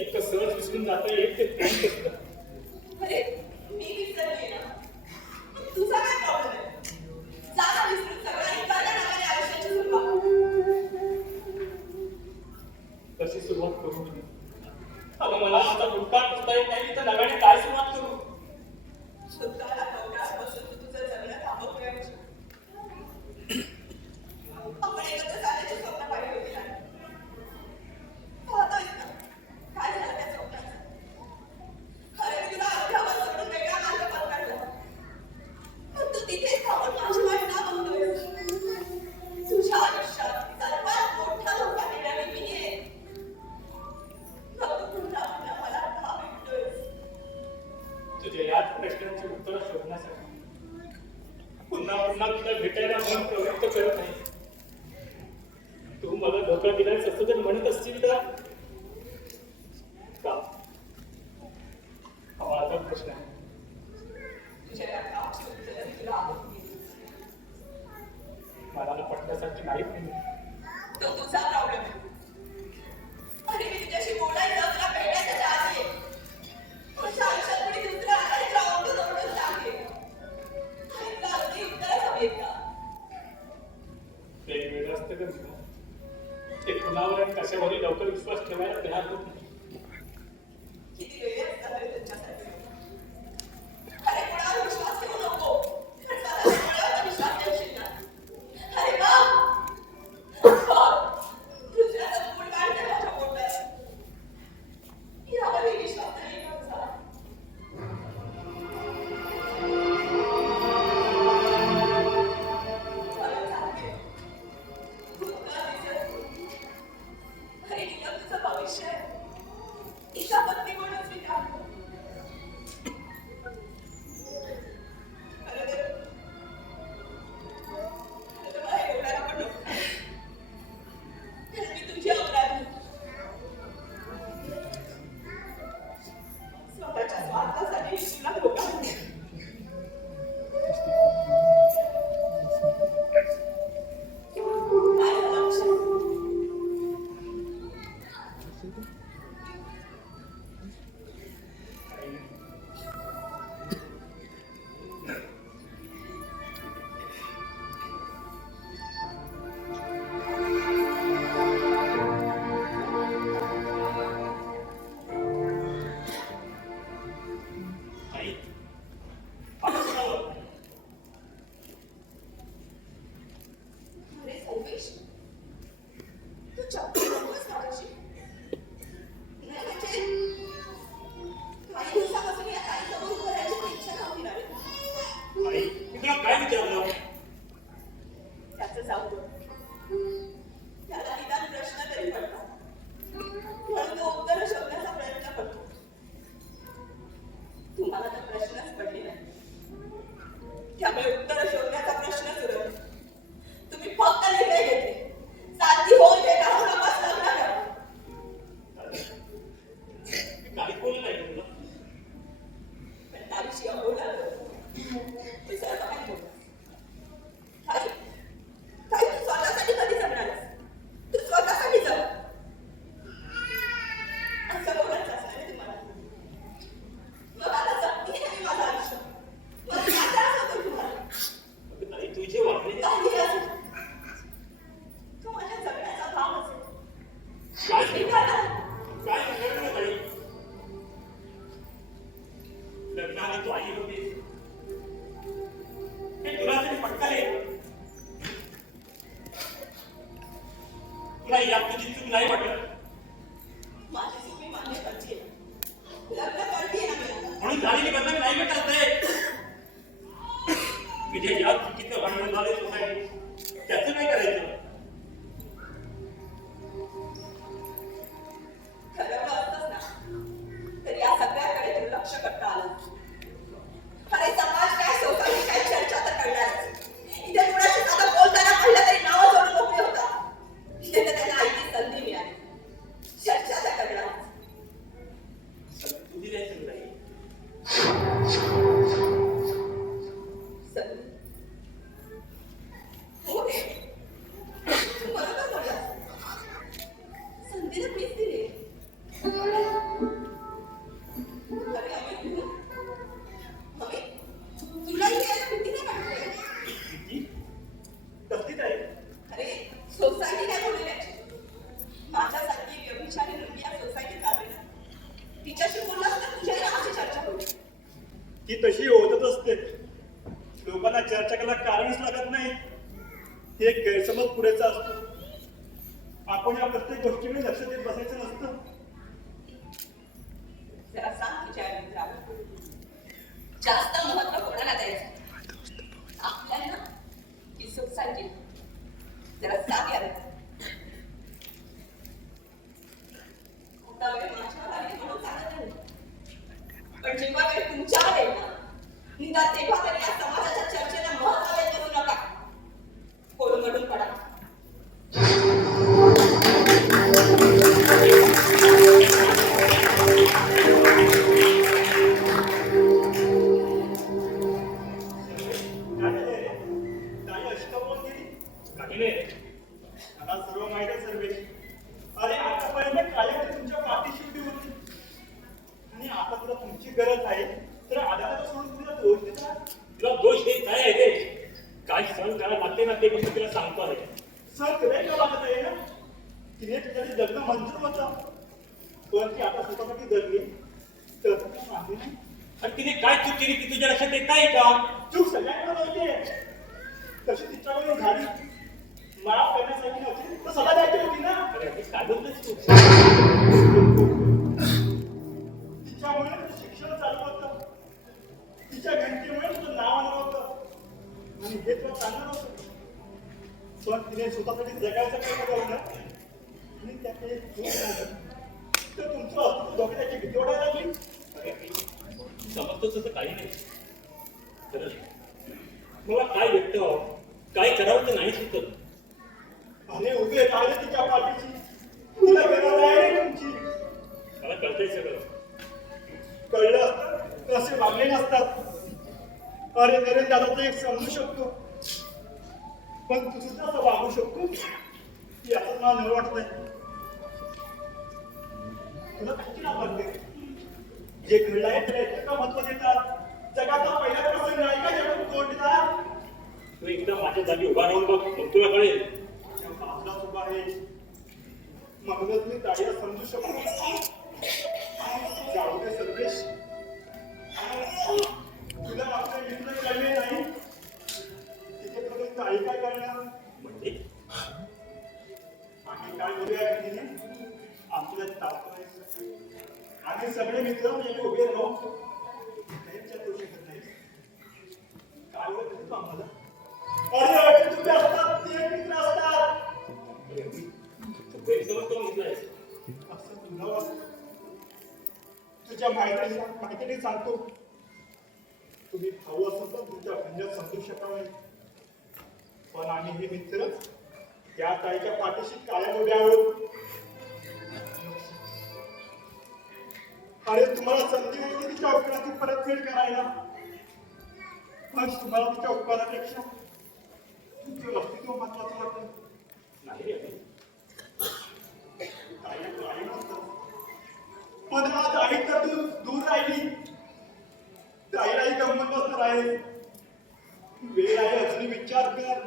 इतकं सहज विसरून जाता येत ते प्रेम कसलं? अरे, मी विसरले ना. तुझा काय प्रॉब्लेम आहे? जा ना विसरून सगळं आणि कर ना नव्याने आयुष्याची सुरुवात. कशी सुरुवात करू मी? अगं, मला माझा भूतकाळ पुसता येत नाही तर नव्याने काय सुरुवात करू? स्वतःला कवटात बसून तू तुझं जगणं थांबवतोय अक्षय. आपण एकत्र चालायची स्वप्न पाहिली होती ना. पाहतोयस ना काय झालं त्या स्वप्नाचं? अरे, मी तुला अवघ्यावर सोडून वेगळा मार्ग पत्करला. पण तू तिथेच थांबून माझी वाट का बघतोयस? तुझ्या आयुष्यात सर्वात मोठा धोका देणारी मी आहे. नको पुन्हा पुन्हा मला का भेटतोयस? तुझ्या याच प्रश्नांची उत्तरं शोधण्यासाठी पुन्हा पुन्हा तुला भेटायला मन प्रवृत्त करत आहे. तू मला धोका दिलास असं जर म्हणत असतील तर का? हा माझा प्रश्न आहे. तुझ्या या कामची उत्तरं मी तुला आवडून दिली. मला पटण्यासाठी नाही प्रेम. तो तुझा प्रॉब्लेम आहे. अरे, मी तुझ्याशी बोलायचं तुला भेटायचं आधी आहे. माझ्या आयुष्यात कोणी दुसरं आलं तर ओरडून ओरडून टाकेल. आणि तुला अगदी उत्तरच हवी आहेत का? ते वेळ असतं का तुला? ते कुणावर आणि कशावरही लवकर विश्वास ठेवायला तयार होत नाही. किती वेळ असतात रे तुझ्यासाठी? अरे, कोणावर विश्वास ठेवू नको. पण स्वतःच्या डोळ्यावर विश्वास ठेवशील ना? अरे बाप! बाप! दुसऱ्याचं मूल काढतंय माझ्या पोटात. यावरही विश्वास नाही माझा. खरं सांगते. भूतकाळ विसर. अरे, नीलम तुझं भविष्य आहे. काय विचारलं? त्याचं जाऊ दे. त्याला निदान प्रश्न तरी पडतात म्हणून तो उत्तर शोधण्याचा प्रयत्न करतो. तुम्हाला तर प्रश्नच पडले नाही, त्यामुळे उत्तर शोधण्याचा प्रश्न सुरत. तुम्ही फक्त निर्णय घेतले, साधी होऊन हे राहू नकाच लग्न करा. काही बोललं नाही तुला. पण ताईशी अबोला दुसरं काय बोलला? ताई, ताई तू स्वतःसाठी कधी जगणारस? तू स्वतःसाठी जग. असं बोलायचं असलं ना तुम्हाला. मग आता जगते नाही माझं आयुष्य. मग काय त्रास होतो तुम्हाला? अगं ताई, तुझे वागणे काही असो. तो माझ्या जगण्याचा भाग असेल. काय मी काय काय म्हणणार ताई? लग्नाने तू आई होतीस हे तुला तरी पटकन तुला यात तुझी चूक नाही वाटत माझी चूक मी मान्य करते. लग्न करते ना मी आता. म्हणून झालेली बदनामी नाही मिटत मी जे या चुकीचं भांडण झाले सोसायटी त्याचं काय करायचं? ठरवलं असतंच ना तर या सगळ्याकडे दुर्लक्ष करता आलं. अरे समाज काय, सोसायटी काय, चर्चा तर करणारच. इथे कुणाशी साधं बोलताना म्हणलं तरी नावं जोडून मोकळे होता. इथे तर त्यांना आईची संधी मिळाली, चर्चा तर करणार. तुझी नाही चूक नाही. संधी हो रे, तू बरोबर बोललास. संधीला मीच दिली. अरे अमित, अमित, तुलाही यायला भीती नाही वाटते? किती? कसली ताई? अरे सोसायटी काय बोलली याची? माझ्यासारखी व्यभिचारी मुलगी या सोसायटीत आली ना, तिच्याशी बोललास तर तुझ्या नावाची चर्चा होईल. ती तशी होतच असते. लोकांना चर्चा करायला कारणच लागत नाही. हे एक गैरसमज पुरेसा असतो. आपण या प्रत्येक गोष्टीकडे लक्ष देत बसायचं नसतं. जरा सांग तिच्या मित्राला, जास्त महत्व कोणाला द्यायचं? आपल्याला की सोसायटी? जरा सांग यार. आता वेळ माझ्यावर आली म्हणून सांगत नाही, पण जेव्हा वेळ तुमच्यावर येईल ना, निदान तेव्हा तरी या समाजाच्या चर्चेला महत्व देत करू नका. कोलमडून पडा. काही नाही. मला सर्व माहिती आहे सर्वेश. अरे आतापर्यंत कायम तुमच्या पाठीशी उभी होती आणि आता तुला तुमची गरज आहे तर आधार सोडून तुला दोष देतात. तुला दोष देत काय आहे ते? काय सहन करायला लागते ना ते गोष्ट तिला सांगतो आहे. सर तुलाही का लागत आहे ना? तिने तुझ्याशी लग्न मंजूर होतं पण ती आता स्वतःसाठी जगली तर तुला मान्य नाही. आणि तिने काय चूक केली ती तुझ्या लक्षात येत नाही का? चूक सगळ्यांकडे होते. तशी तिच्याकडून झाली. माफ करण्यासाठी नव्हती तर सदा द्यायची होती ना. अरे हे काय बोलतोस तू? तिच्यामुळे तुझं शिक्षण चालू होतं. तिच्या घंटेमुळे तुझं नाव आलं होतं आणि हे तुला चांगलं नव्हतं. पण तिने स्वतःसाठी जगायचं प्रयत्न केलं आणि त्याकडे खूप झालं तर तुमचं अस्तित्व धोक्यात त्याची भीती वाटायला लागली. अरे समजतोच असं काही नाही. खरंच मला काय व्यक्त व्हावं, काय करावं ते नाही सुचत. आणि उभे राहिले तिच्या पाठीची. तुला गरज आहे रे तुमची. मला कळतंय सगळं. कळलं असतं तर असे वागले नसतात. अरे नरेन दादा तर एक समजू शकतो पण तू सुद्धा असं वागू शकतो याचं मला न वाटत नाही. तुला कशी नाव वाटते? जे घडलं आहे त्याला इतकं महत्व देतात. जगाचा पहिला प्रसंग आहे का जगात कोणता? तू एकदा माझ्या जागी उभा राहून बघ, मग तुला कळेल. बाजूलाच उभा आहे म्हणूनच मी ताईला समजू शकतो. जाऊ दे सर्वेश. तुला आपल्या मित्र कळले नाही तिथे तुम्ही ताई काय करणार? म्हणजे आम्ही काय बोलूया भीतीने? आपल्या तात्पर्य आम्ही सगळे मित्र म्हणजे उभे राहू शकत नाही. काय आम्हाला. अरे अरे तुम्ही असतात ते मित्र असतात. तू गैरसमज करून घेतलायस. असं तुला वाटतं? तुझ्या माहितीने सांगतो, तुम्ही भाऊ असाल तर तुमच्या बहिणीला समजू शकाल नाही, पण आम्ही हे मित्र त्या ताईच्या पाठीशी कायम उभे आहोत. अरे तुम्हाला संधी होती तिच्या उपकाराची परतफेड करायला, पण तुम्हाला तिच्या उपकारापेक्षा तुमचं अस्तित्व महत्वाचं वाटतं. नाही रे. आई नसतं. पण आज आई तर दूर राहिली, ताईलाही गंमत बसणार आहे. वेळ आहे अजूनही विचार कर.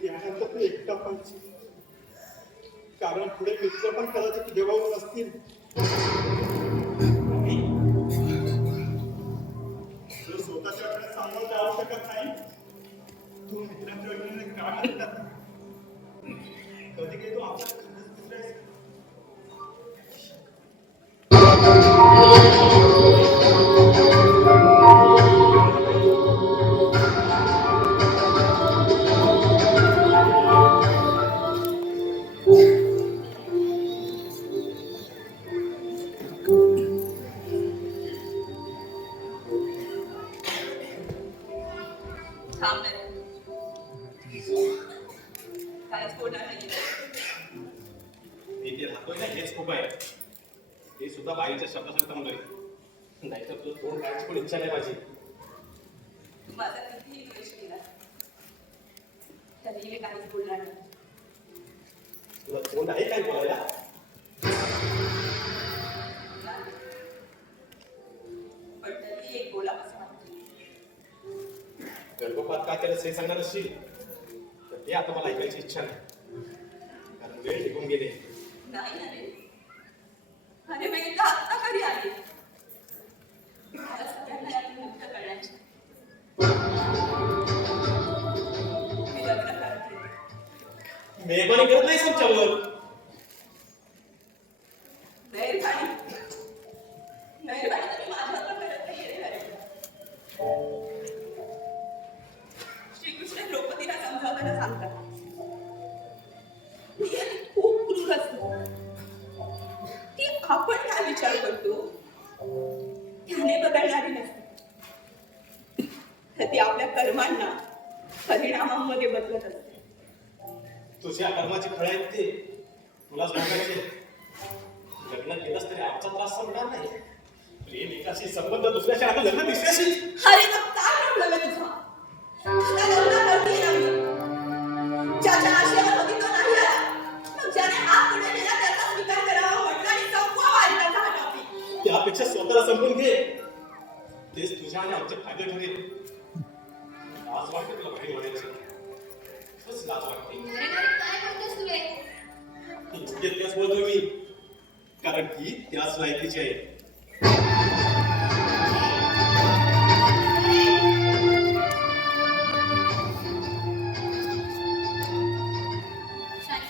त्यानंतर ते एकटा पाहिजे, कारण पुढे मित्र पण कदाचित जेव्हा नसतील. जर स्वतःच्या आकडे सामोरं जाऊ शकत नाही, तू मित्रांच्या वगैरे का म्हणतात? कधी कधी तू आपला मित्र आहेस. थांब ना. काहीच बोलणार नाही. मी ते राहतोय ना हेच खूप आहे. ते सुद्धा बाईच्या शब्दासारखं नाहीतर तुझं तोंड काढायची पण इच्छा नाही माझी. तू माझा कितीही द्वेष केला तरीही मी काहीच बोलणार नाही. तुला तोंड आहे काय बोलायला? पण तरी एक बोला असं वाटतं. गर्भपात का केलं हे सांगणार असशील तर ते आता मला ऐकायची इच्छा नाही, कारण वेळ निघून गेले. नाही ना रे. अरे मी एकदा आत्ता कधी आली. मला सगळ्यांना यातून मुक्त करण्याची. मी लग्न करते. मेहरबानी करत नाही तुमच्यावर. मेहरबानी तुम्ही माझ्यावर करत नाही रे. श्रीकृष्ण द्रौपदीला समजावताना सांगतात, ती खूप क्रूर असते. ती आपण काय विचार करतो त्याने बदलणारी नसते, तर ती आपल्या कर्मांना परिणामांमध्ये बदलत असते. तुझ्या कर्माचे फळ आहेत ते तुला सांगायचे. लग्न केलंस तरी आमचा त्रास संपणार नाही. प्रेम एकाशी, संबंध दुसऱ्याशी, आता लग्न तिसऱ्याशी. अरे मग काय प्रॉब्लेम आहे तुझा? आता लग्न करते ना मी. ज्याच्या आशेवर होती तो नाही आला, मग ज्याने हात पुढे केला त्याचा स्वीकार करावा म्हटलं आणि संपवा वाईटाचा हा टॉपिक. त्यापेक्षा स्वतःला संपून घे, तेच तुझ्या आणि आमचे फायदे ठरेल. लाज वाटते तुला बहीण म्हणायची. खूपच लाज वाटते. अरे अरे काय करतोस तू हे? योग्य त्याच बोलतोय मी, कारण ती त्याच लायकीची आहे. शाई,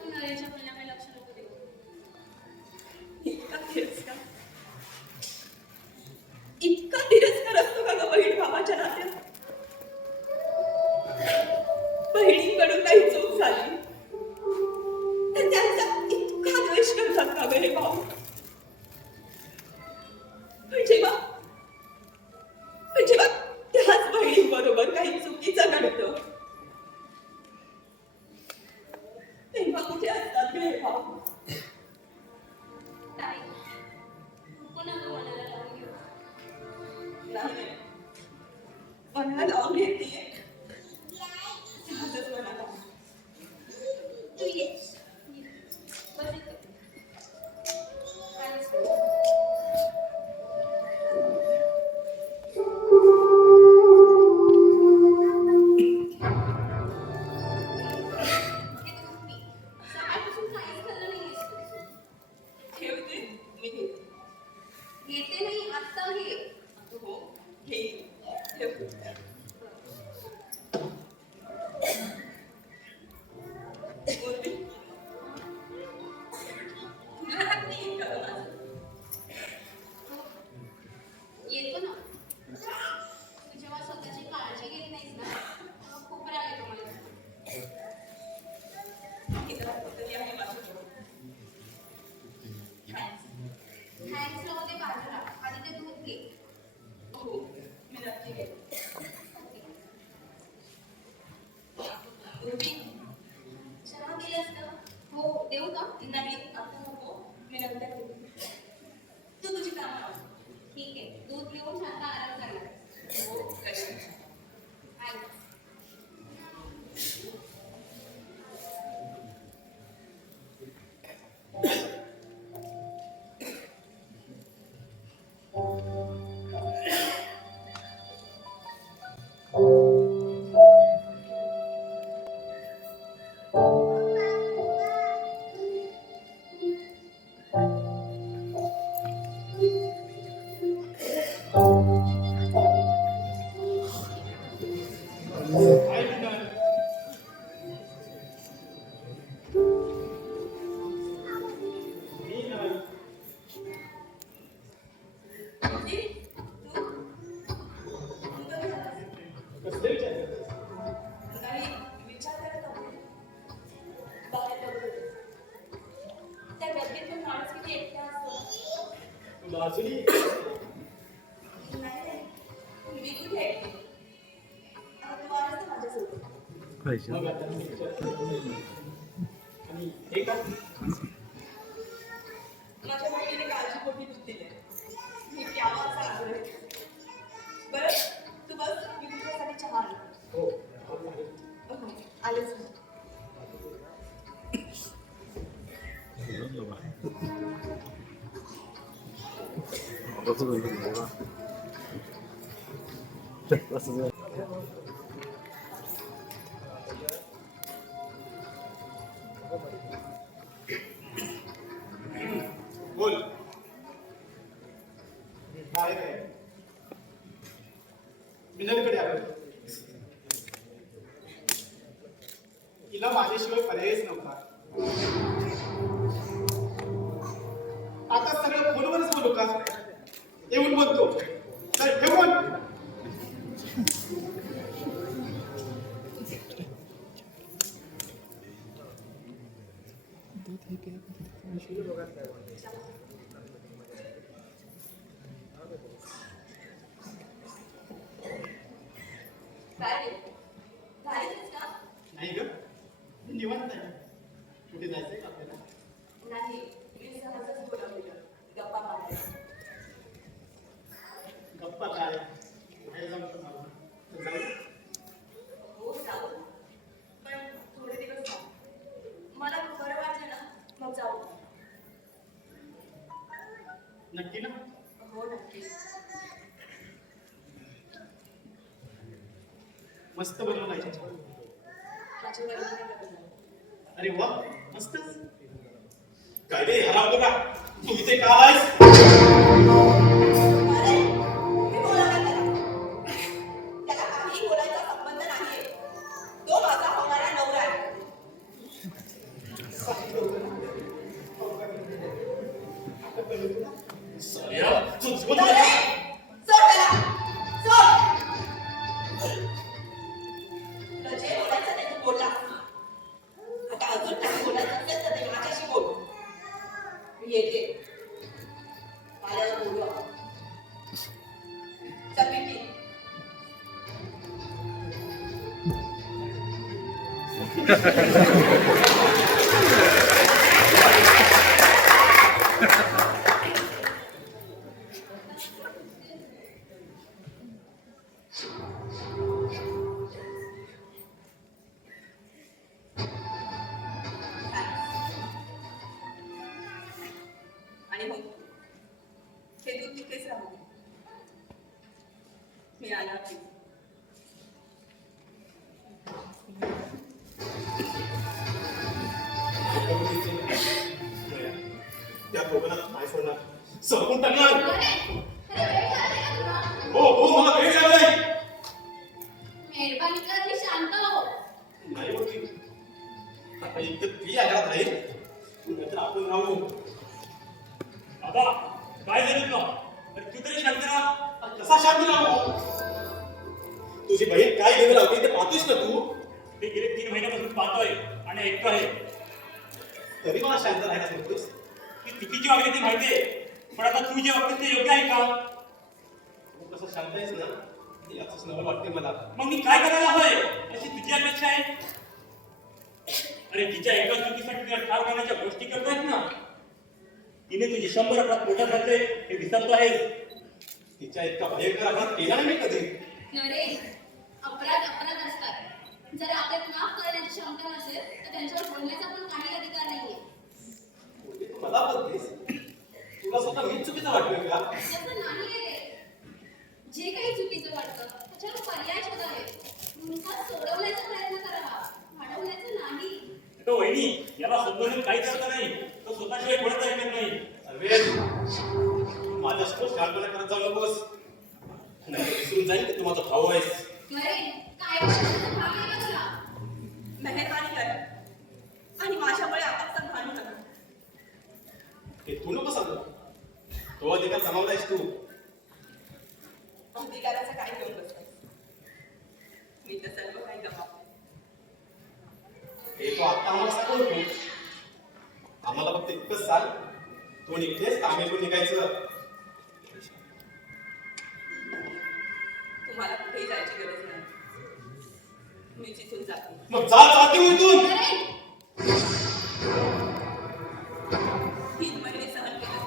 तू नरेच्या बोलण्याकडे लक्ष नको देऊ. इतका तिरस्कार असतो का ग बहीण भावाच्या नात्यात? बहिणींकडून काही चूक झाली तर त्यांचा इतका द्वेष करतात का ग हे भाऊ? पण जेव्हा त्याच बहिणींबरोबर काही चुकीचं घडतं तेव्हा कुठे असतात ग हे भाऊ? ताई, पुन्हा तू मनाला लावून घेऊ. नाही, मनाला लावून घेते. सहजच मनाला. तू ये. बस इथे. काहीच नाही. सकाळपासून काहीच खाल्लं नाहीयेस तू. ठेवते मी घेते. घेते नाही, आत्ता घे. हो घे ठेव. बोलते. तुला राग नाही येत का ग माझं? येतो ना. पैसे मग आता मी विचार- आणि हे का माझ्या बहिणीने काळजीपोटी दूध दिले मी प्यावाचा आग्रह केला. बरं तू बस मी तुझ्यासाठी चहा आणते. हो आलेच मी. बोल काय काय मिनलकडे आलो तिला माझ्याशिवाय पर्यायच नव्हता. आता सगळं फोनवरच बोलू का येऊन बोलतो तर हे बोल. काय रे झालीच का? नाही ग मी निवांत आहे. कुठे जायचंय का आपल्याला? नाही मी सहजच बोलावलेलं गप्पा मारायला. गप्पा काय बाहेर जाऊन पण आलो. तर जाऊ. हो जाऊ पण थोडे दिवस थांब. मला बरं वाटलं ना मग जाऊ. नक्की ना? हो नक्की. मस्त बनवलं आहे चहा. माझ्या वडिलांनी लग्न. अरे वा मस्तच. काय रे हराम बघा तू इथे का आहेस? अरे मी बोलायला त्याला. त्याला काही बोलायचा संबंध नाहीये. तो माझा होणारा नवरा आहे. साल्या, तू जिवंत अरे, आहे? सोड त्याला. सोड. तुला जे बोलायचं ते तू बोलला. आता अजून काही बोलायचं असेल तर ते माझ्याशी बोल. मी येते. माझ्यावर बोलू आपण. चल पिंकी. आणि हो हे दूध तिथेच राहू दे. मी आला की त्या दोघांना नाही सोडणार सरकून टाकणार. अरे अरे वेळ झाला का तुला? हो हो मला वेळ लागलाय. मेहरबानी कर आणि शांत हो. नाही होती आता इतकं ती आघात राहील नाहीतर आपण राहू. बाबा काय झालं तुला? अरे तू तरी शांत राहा. कसा शांती राहू? तुझी बहीण काय घेऊन लावते ते पाहतोस ना तू? ते गेले 3 महिन्यापासून पाहतोय आणि ऐकतोय. तरी मला शांत राहायला सांगतोस? ती चुकीची वागली ती माहितीये पण आता तू जे वागतेस ते योग्य आहे का? तू कसं शांत आहेस ना याचंच नवल वाटते मला. मग मी काय करायला हवंय अशी तुझी अपेक्षा आहे? अरे तिच्या एका चुकीसाठी तिला ठार करण्याच्या गोष्टी करतायत ना. तिने तुझी 100 अपराध मोठा करते हे विसरतो आहे. तिच्या इतका भयंकर आघात केला नाही मी कधी. नरेश अपराध अपराध असतात. जर आपल्याला माफ करण्याची क्षमता नसेल तर त्यांच्यावर बोलण्याचा पण काही अधिकार नाहीये. म्हणजे तू मला बघतेस तुला स्वतः मीच चुकीचं वाटलं का? तसं नाहीये रे. जे काही चुकीचं वाटतं त्याच्यावर पर्याय शोधावे. नुसतं सोडवण्याचा प्रयत्न करावा, वाढवण्याचा नाही. तो वहिनी याला समजून काहीच अर्थ नाही. तो स्वतःशिवाय कोणाच ऐकत नाही. सर्वेश माझ्यासमोर शांतपणा करत जाऊ नकोस. नाही विसरून जाईल की तू माझा भाऊ आहेस. नरेश काय करायचं भाग आहे का तुला? मेहरबानी कर आणि माझ्यामुळे आपापसात भांडू नका. हे तू नको सांगू. तो अधिकार जमावलायस तू. अधिकाराचं काय घेऊन बसलायस? मी तर सर्व काही गमावलं. हे तो आता आम्हाला सांगू नको. आम्हाला फक्त इतकंच सांग तू निघतेस कामेतून निघायचं. तुम्हाला कुठेही जायची गरज नाही. मीच इथून जाते. मग जाते इथून. अरे 3 महिने सहन केलं.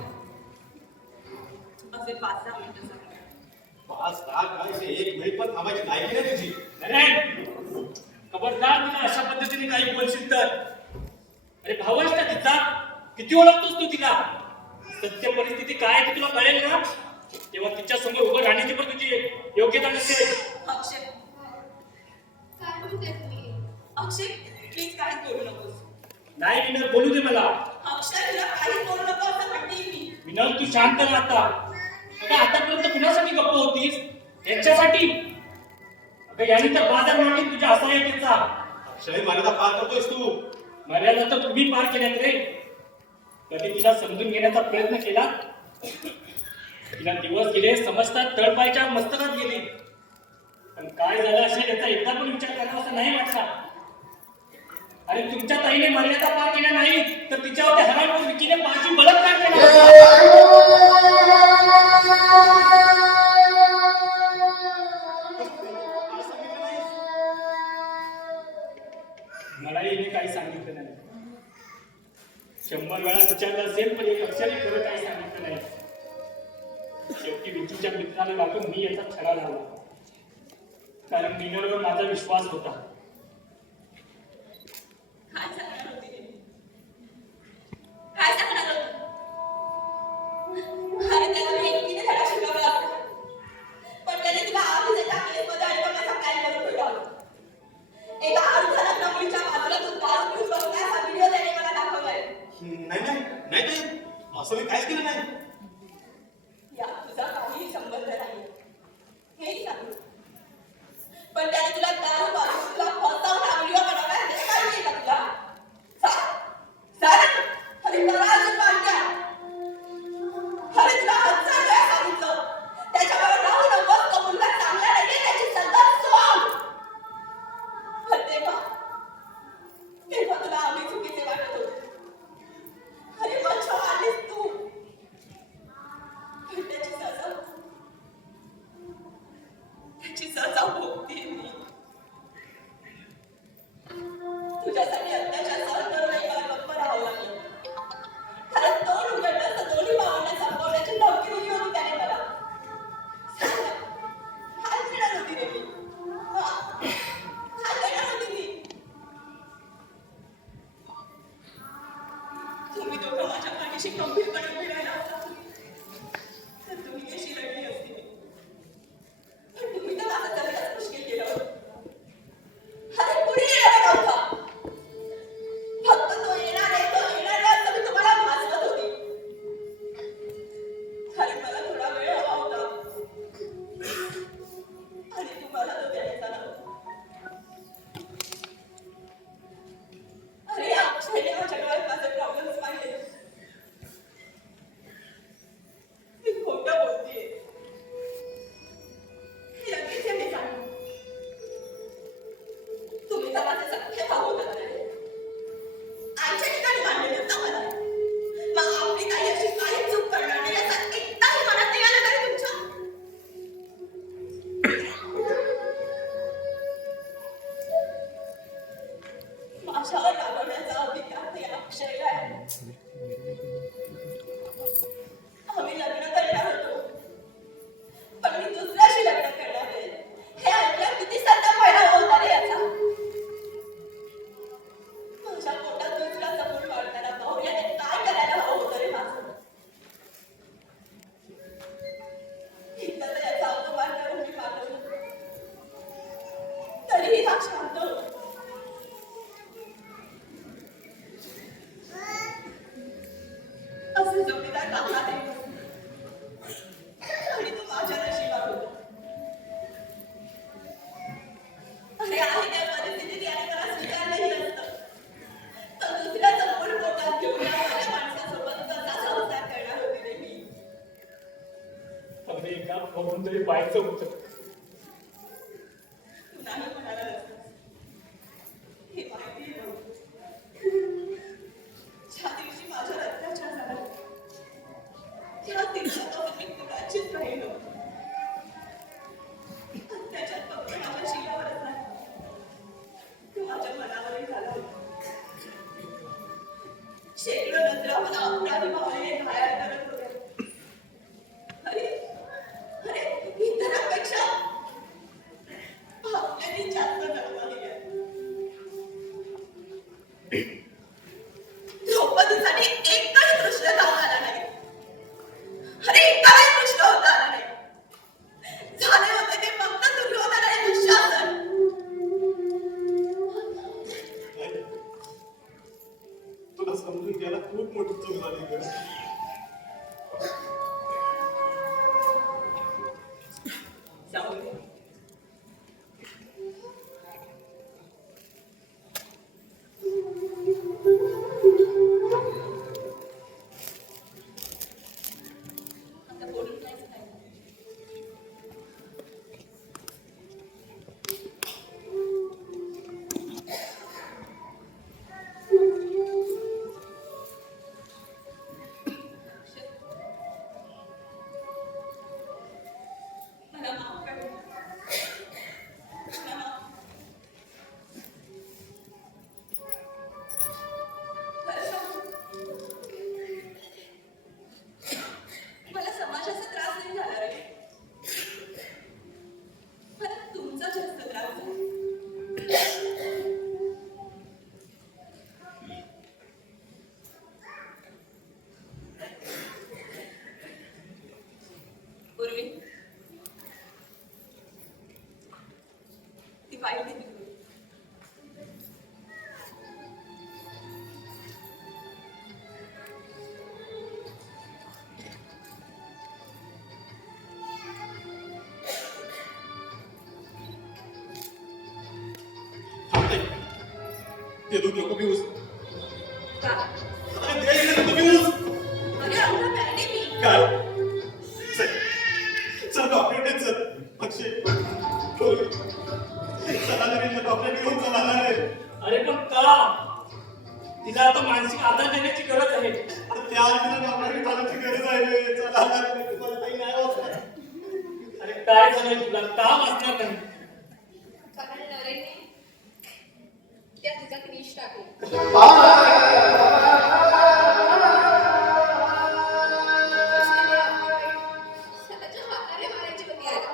असे 5-6 मिनिटं सहन केलं. 5-10 काय 1 मिनिट पण थांबायची लायकी नाही तुझी. नारायण, खबरदार तिला अशा पद्धतीने काही बोलशील तर. अरे भाऊ आहेस ना तिचा, किती ओळखतोस तू तिला? सत्य परिस्थिती काय आहे ते तुला कळेल ना, तेव्हा तिच्या समोर उभं राहण्याची पण तुझी योग्यता नसेल. अक्षय, काय म्हणते तुम्ही? अक्षय, प्लीज काही बोलू नकोस. नाही विनर, बोलू दे मला. अक्षय, तुला काही बोलू नको असं म्हणते मी. विनर, तू शांत राहा आता. अगं आतापर्यंत कुणासाठी गप्प होतीस? यांच्यासाठी? अगं याने तर बाजार मांडली तुझ्या असहाय्यतेचा. अक्षय मर्यादा पार करतोयस तू. मर्यादा तर तुम्ही पार केल्यात रे. कधी तिला समजून घेण्याचा प्रयत्न केला? तिला दिवस गेले समजतात तळपायच्या मस्तकात गेले. पण काय झालं असेल याचा एकदा पण विचार करावा असं नाही वाटला. आणि तुमच्या ताईने मर्यादा पार केल्या नाही तर तिच्यावर हराम विकीने माझी बलात्कार केला. मलाही हिने काही सांगितलं नाही. 100 वेळा विचारलं असेल पण एक अक्षरही खरं काही सांगितलं नाही. शेवटी विकीच्या मित्राला लागून मी याचा छडा लावला, कारण मीनरवर माझा विश्वास होता. काय सांगणार होती रे? काय सांगणार होती? अरे त्याला मी एकटीने धडा शिकवला असता. पण त्याने तुला आधीच एका केसमध्ये अडकवण्याचा प्लॅन करून ठेवला होता. एका अर्धनग्न मुलीच्या बाजूला तू दारू पिऊन बसलाय हा व्हिडिओ त्याने मला दाखवलाय. नाही ते असं मी काहीच केलं नाही. यात तुझा काहीही संबंध नाही हेही सांगू. पण त्याने तुला दारू पाजून तुला फसवून हा व्हिडिओ बनवलाय हे माहिती का तुला? सांग. अरे मला अजून वाटतं. अरे तुला हद्द काय सांगितलं? त्याच्याबरोबर राहू नकोस. तो मुलगा चांगला नाहीये, त्याची संगत सोड. पण तेव्हा तुला आम्ही चुकीचे वाटत होते. अरे मजा आलीस तू. पण त्याची सजा भोगते मी. तुझ्यासाठी अत्याचार सहन करूनही मला गप्प राहावं लागलं. कारण तोंड उघडलं तर दोन्ही भावांना संपवण्याची धमकी दिली होती त्याने मला. काय करणार होती रे मी? काय करणार होती मी? तुम्ही दोघं माझ्या पाठीशी गंभीरपणे उभे राहिला होता तर तुम्ही कशी लढली असती. पण तुम्ही तर माझं जगणंच मुश्किल केलं होतं. अरे कुणी येणार नव्हता. फक्त तो येणार आहे असं मी तुम्हाला भासवत होती. कारण मला थोडा वेळ हवा होता आणि तुम्हाला तो द्यायचा नव्हता. अरे अक्षयने माझ्या डोळ्यात माझे प्रॉब्लेम्स पाहिले. मी खोटं बोलतेय लगेच मी सांगू. तुम्ही तर माझे सख्खे भाऊ होता ना रे. आईच्या ठिकाणी मांडले होता मला. मग आपली ताई अशी काही चूक करणार नाही असं एकदाही मनात नाही आलं तरी तुमच्या? माझ्यावर राबवण्याचा अधिकार ते अक्षयला आहे. आम्ही लग्न करणार होतो पण मी दुसऱ्याशी लग्न करणार आहे हे ऐकल्यावर किती संताप व्हायला होता रे याचा. माझ्या पोटात दुसरा समोर वाढताना भाऊयाने काय करायला हवं होतं रे माझं? एकदा तर याचा अपमान करून मी पाठवलं तरीही हा शांत होता. असे जोडीदार लागला नाही आणि तो माझ्या नशिबात होता. अरे आहे त्या परिस्थितीत याने मला स्वीकारलंही नसतं तर दुसऱ्याचं मूळ पोटात घेऊन माझ्या माणसासोबत कसा संसार करणार होते रे मी. अगदी एकदा बघून तरी पाहायचं होतं. तू नाही म्हणाला नसतंस हे माहिती नव्हतं. ज्या दिवशी माझ्यावर अत्याचार झाला त्या दिवशी तो मी कुणाचीच राहिलो. अत्याचार फक्त माझ्या शिलावरच नाही चूक झाली ग. जाऊ दे. आता बोलून काहीच नाही. मला माफ कर. मला माफ. खरं सांगू, मला समाजाचा त्रास नाही झाला रे. मला तुमचा जास्त त्रास झाला. पूर्वी ती फाईल दिली होती. थांबते. ते दूध नको पिऊस. का? अरे ते इकडे नको पिऊस. अरे आता प्यायले मी. काय? चल. चल डॉक्टरकडे चल. अक्षय. बोल. चला रे डॉक्टर घेऊन चला ना रे. अरे पण का? तिला आता मानसिक आधार देण्याची गरज आहे. अरे त्या आधीला डॉक्टरकडे जाण्याची गरज आहे रे. चला ना रे. तुम्हाला काही नाही होत. अरे काय झालंय तुला? का वाचणार नाही? कारण नरेने त्या तुझ्यात विष टाकलं. स्वतःच्या हाताने मारायची होती आता.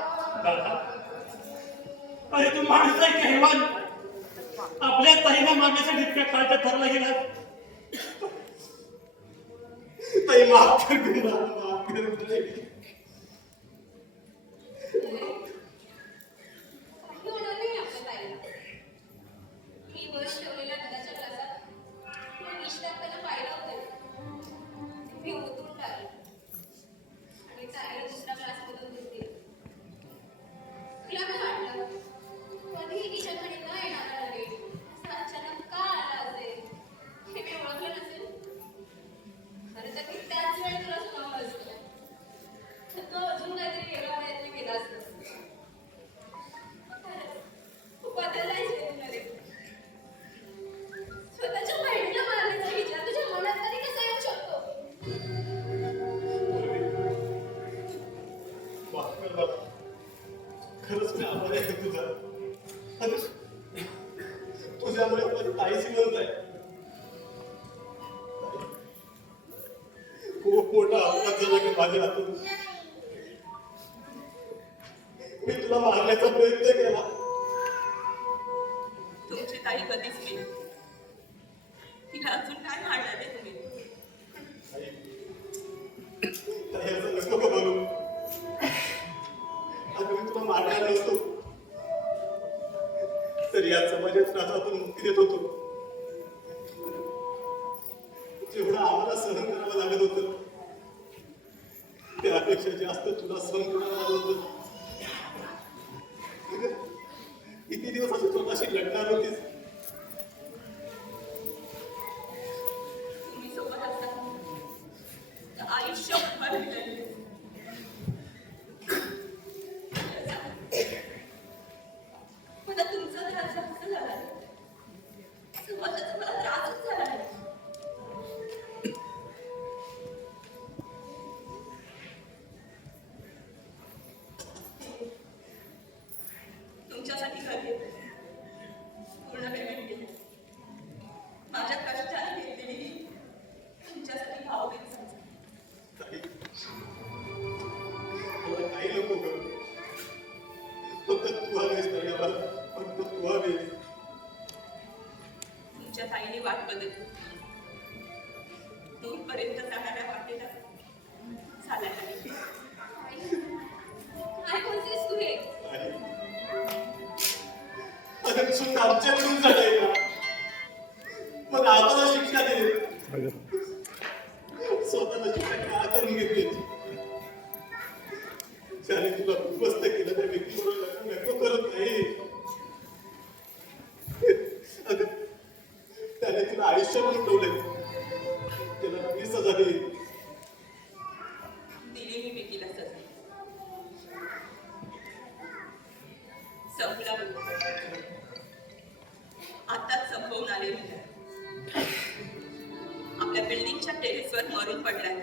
अरे तू माणूस आहे की हैवान? आपल्या ताईला मारण्यासाठी इतक्या काळच्या ठरला गेला. ताई माफ कर गं, माफ कर ताई. काही होणार नाही आपल्या ताईला. मी वर्ष ठेवलेल्या दुधाच्या ग्लासात तिला विष टाकताना पाहिलं होतं. मी ओतून टाकलं आणि ताईला दुसरा ग्लासमधून दूध दिलं. तिला काय वाटलं, कधीही तिच्याकडे न येणारा नरेश असा अचानक का आला असेल हे मी ओळखलं नसेल. खरं तर मी त्याच वेळी तुला सुनावलं असतं. तर तो अजून काहीतरी वेगळा प्रयत्न केला असता. तू बदललायस रे नरेश. स्वतःच्या बहिणीला मारण्याचा विचार तुझ्या मनात तरी कसा येऊ शकतो? माफ कर मला. खरंच मी आभारी आहे तुझा. अरे, तुझ्यामुळे माझी ताई श्रीमंत आहे. खूप मोठा अपघात झाला की माझ्या हातून. मी तुला मारण्याचा प्रयत्न केला. तुमची ताई कधीच नाही. तिला अजून काय मारणार आहे तुम्ही? ताई असं नको का बोलू. आता मी तुला मारणार नव्हतो तर या समाजाच्या त्रासातून मुक्ती देत होतो. जेवढं आम्हाला सहन करावं लागत होतं त्यापेक्षा जास्त तुला सहन करावं लागत होतं. किती दिवस असं स्वतःशी लढणार होतीस. तुम्ही सोबत असताना तर आयुष्य उभं राहिलं. मला तुमचा त्रास जास्त झाला. समाजाचा मला त्रासच झाला आहे. तुमच्यासाठी घर घेतलं. पूर्ण पेमेंट केलं. माझ्या कष्टाने घेतलेली तुमच्यासाठी भावबीज समजा. ताई, तुला काही नको ग. फक्त तू हवीस ताई आम्हाला. फक्त तू हवीस. तुमच्या ताईने वाट बदलली. दूरपर्यंत जाणाऱ्या वाटेला झाल्या नाही. काय बोलतेस तू हे? अगं चूक आमच्याकडून झालंय का? मग आम्हाला शिक्षा दिली. संपला आताच संपवून आले मी. आपल्या बिल्डिंगच्या टेरेसवर मरून पडलाय.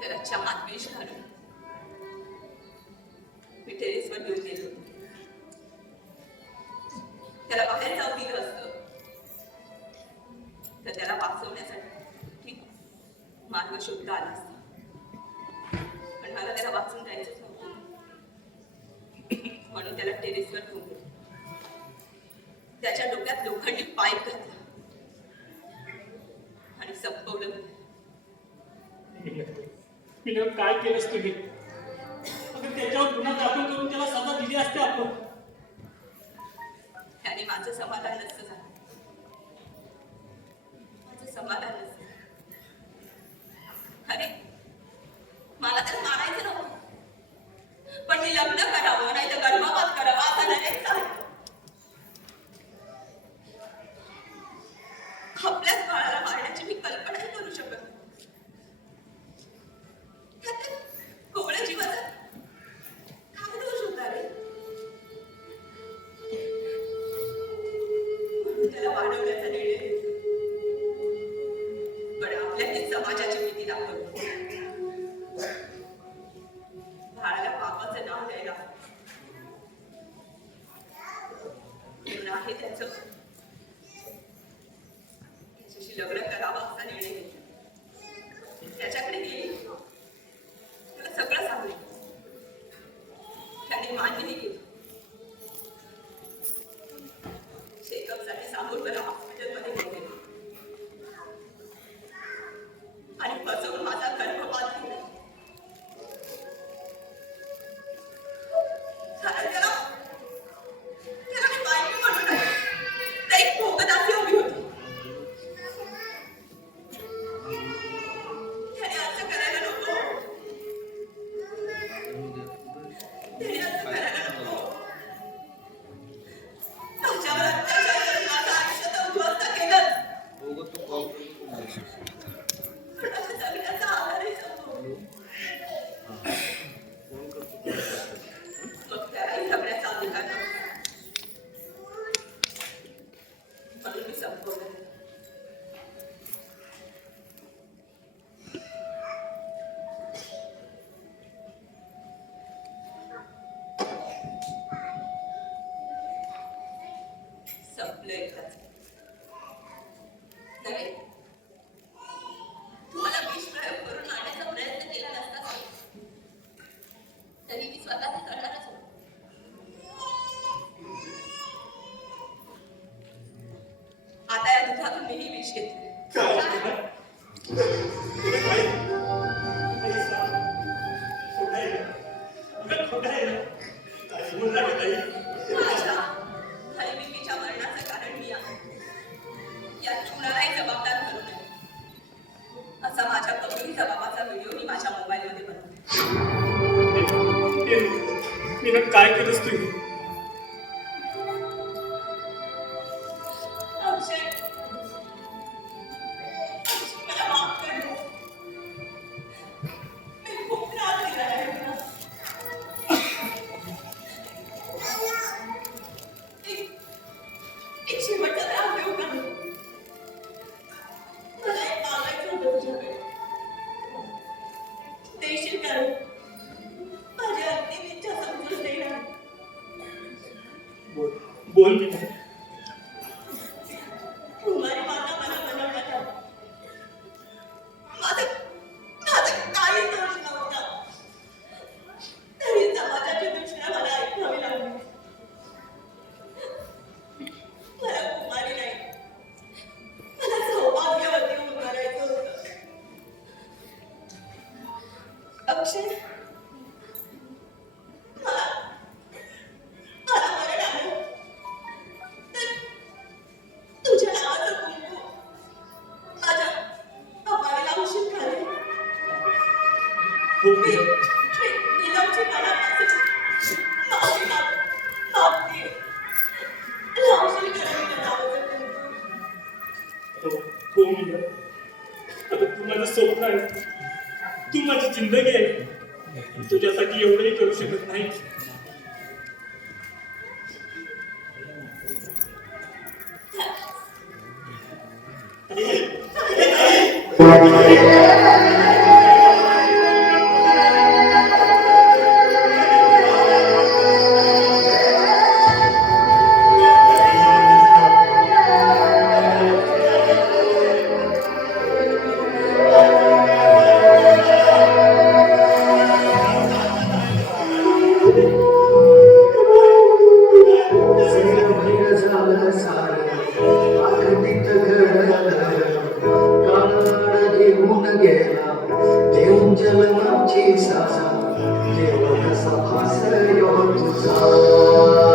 त्याला चमात विष घालून मी टेरेसवर घेऊन गेलो. त्याला बाहेर जाऊ दिलं असतं तर त्याला वाचवण्यासाठी मार्ग शोधता आला असता. पण मला त्याला वाचून द्यायचंच नव्हतं, म्हणून त्याला टेरेसवर घेऊन गेलो. त्याच्या डोक्यात लोखंडी पाईप घातला आणि संपवलं. मिलन काय केलंस तुम्ही? अगं त्याच्यावर गुन्हा दाखल करून त्याला सजा दिली असते आपण. त्याने माझं समाधान नसतं झालं. माझं समाधान नसतं. अरे मला तर मारायचं नव्हतं, पण मी लग्न करावं नाही तर गर्भपात करावा असा नरेश चालतो. आपल्याच बाळाला मारण्याची मी कल्पनाही करू शकत नाही. कोवळ्या जीवाचा काय दोष होता रे? म्हणून त्याला वाढवण्याचा निर्णय घेतला. पण आपल्या समाजाची भीती दाखवली. बाळाला पापाचं नाव द्यायला आहे त्याचं लग्न करावं असा निर्णय घेतला. त्याच्याकडे गेली, तुला सगळं सांगितलं. त्याने मान्यही केलं. चेकअपसाठी सांगून हॉस्पिटलमध्ये गेले आणि फसवून माझा गर्भपात केला. त्याला मी बायको म्हणून आहे, तर एक भोगदासी उभी होती. त्याने असं करायला नको. त्याने असं करायला नको. माझ्यावर अत्याचार करून माझं आयुष्य तर उद्ध्वस्त केलं. पण माझ्या जगण्याचा आधारही संपवला. मग त्यालाही जगण्याचा अधिकार नव्हता, म्हणून मी संपवलं. संपलं एकदाच. नव्हे, तुम्हाला विष प्रयोग करून मारण्याचा प्रयत्न केला नसता तरी मी स्वतः ते करणारच होतो. आता या दुधातून मीही विष घेतले. माझ्या हरिबिकीच्या मरणाचं कारण मी आहे. यात कुणालाही जबाबदार करू नये असा माझ्या कबुलीचा बाबाचा व्हिडिओ मी माझ्या मोबाईलमध्ये बनवला. मिलन काय केलंस तुम्ही? अक्षय, मला माफ कर. मी खूप त्रास दिला आहे तुला. एक शेवटचा त्रास देऊ का? मला एक मागायचं होतं तुझ्याकडे. देशील का रे? माझी अंतिम इच्छा समजून देणार. बोल मिलन. कुमारी माता मला बनवण्याचा माझं काही दोष नव्हता, तरी समाजाची दृष्टीने मला ऐकावी लागली. मला कुमारी नाही, मला सौभाग्यवती होऊन करायचं होतं. अक्षय, मला मरण आलं तर तुझ्या नावाचं कुंकू माझ्या कपाळाला औषध घालेल. मी नीलमची मनापासून माफी मागते. लावशील का रे तुझ्या नावाचं कुंकू? हो मिलन. आता तू माझं स्वप्न आहे, तू माझी जिंदगी आहे. तुझ्यासाठी एवढंही करू शकत नाही. देऊन जन्माची सासा देव कसा भासयो तुझा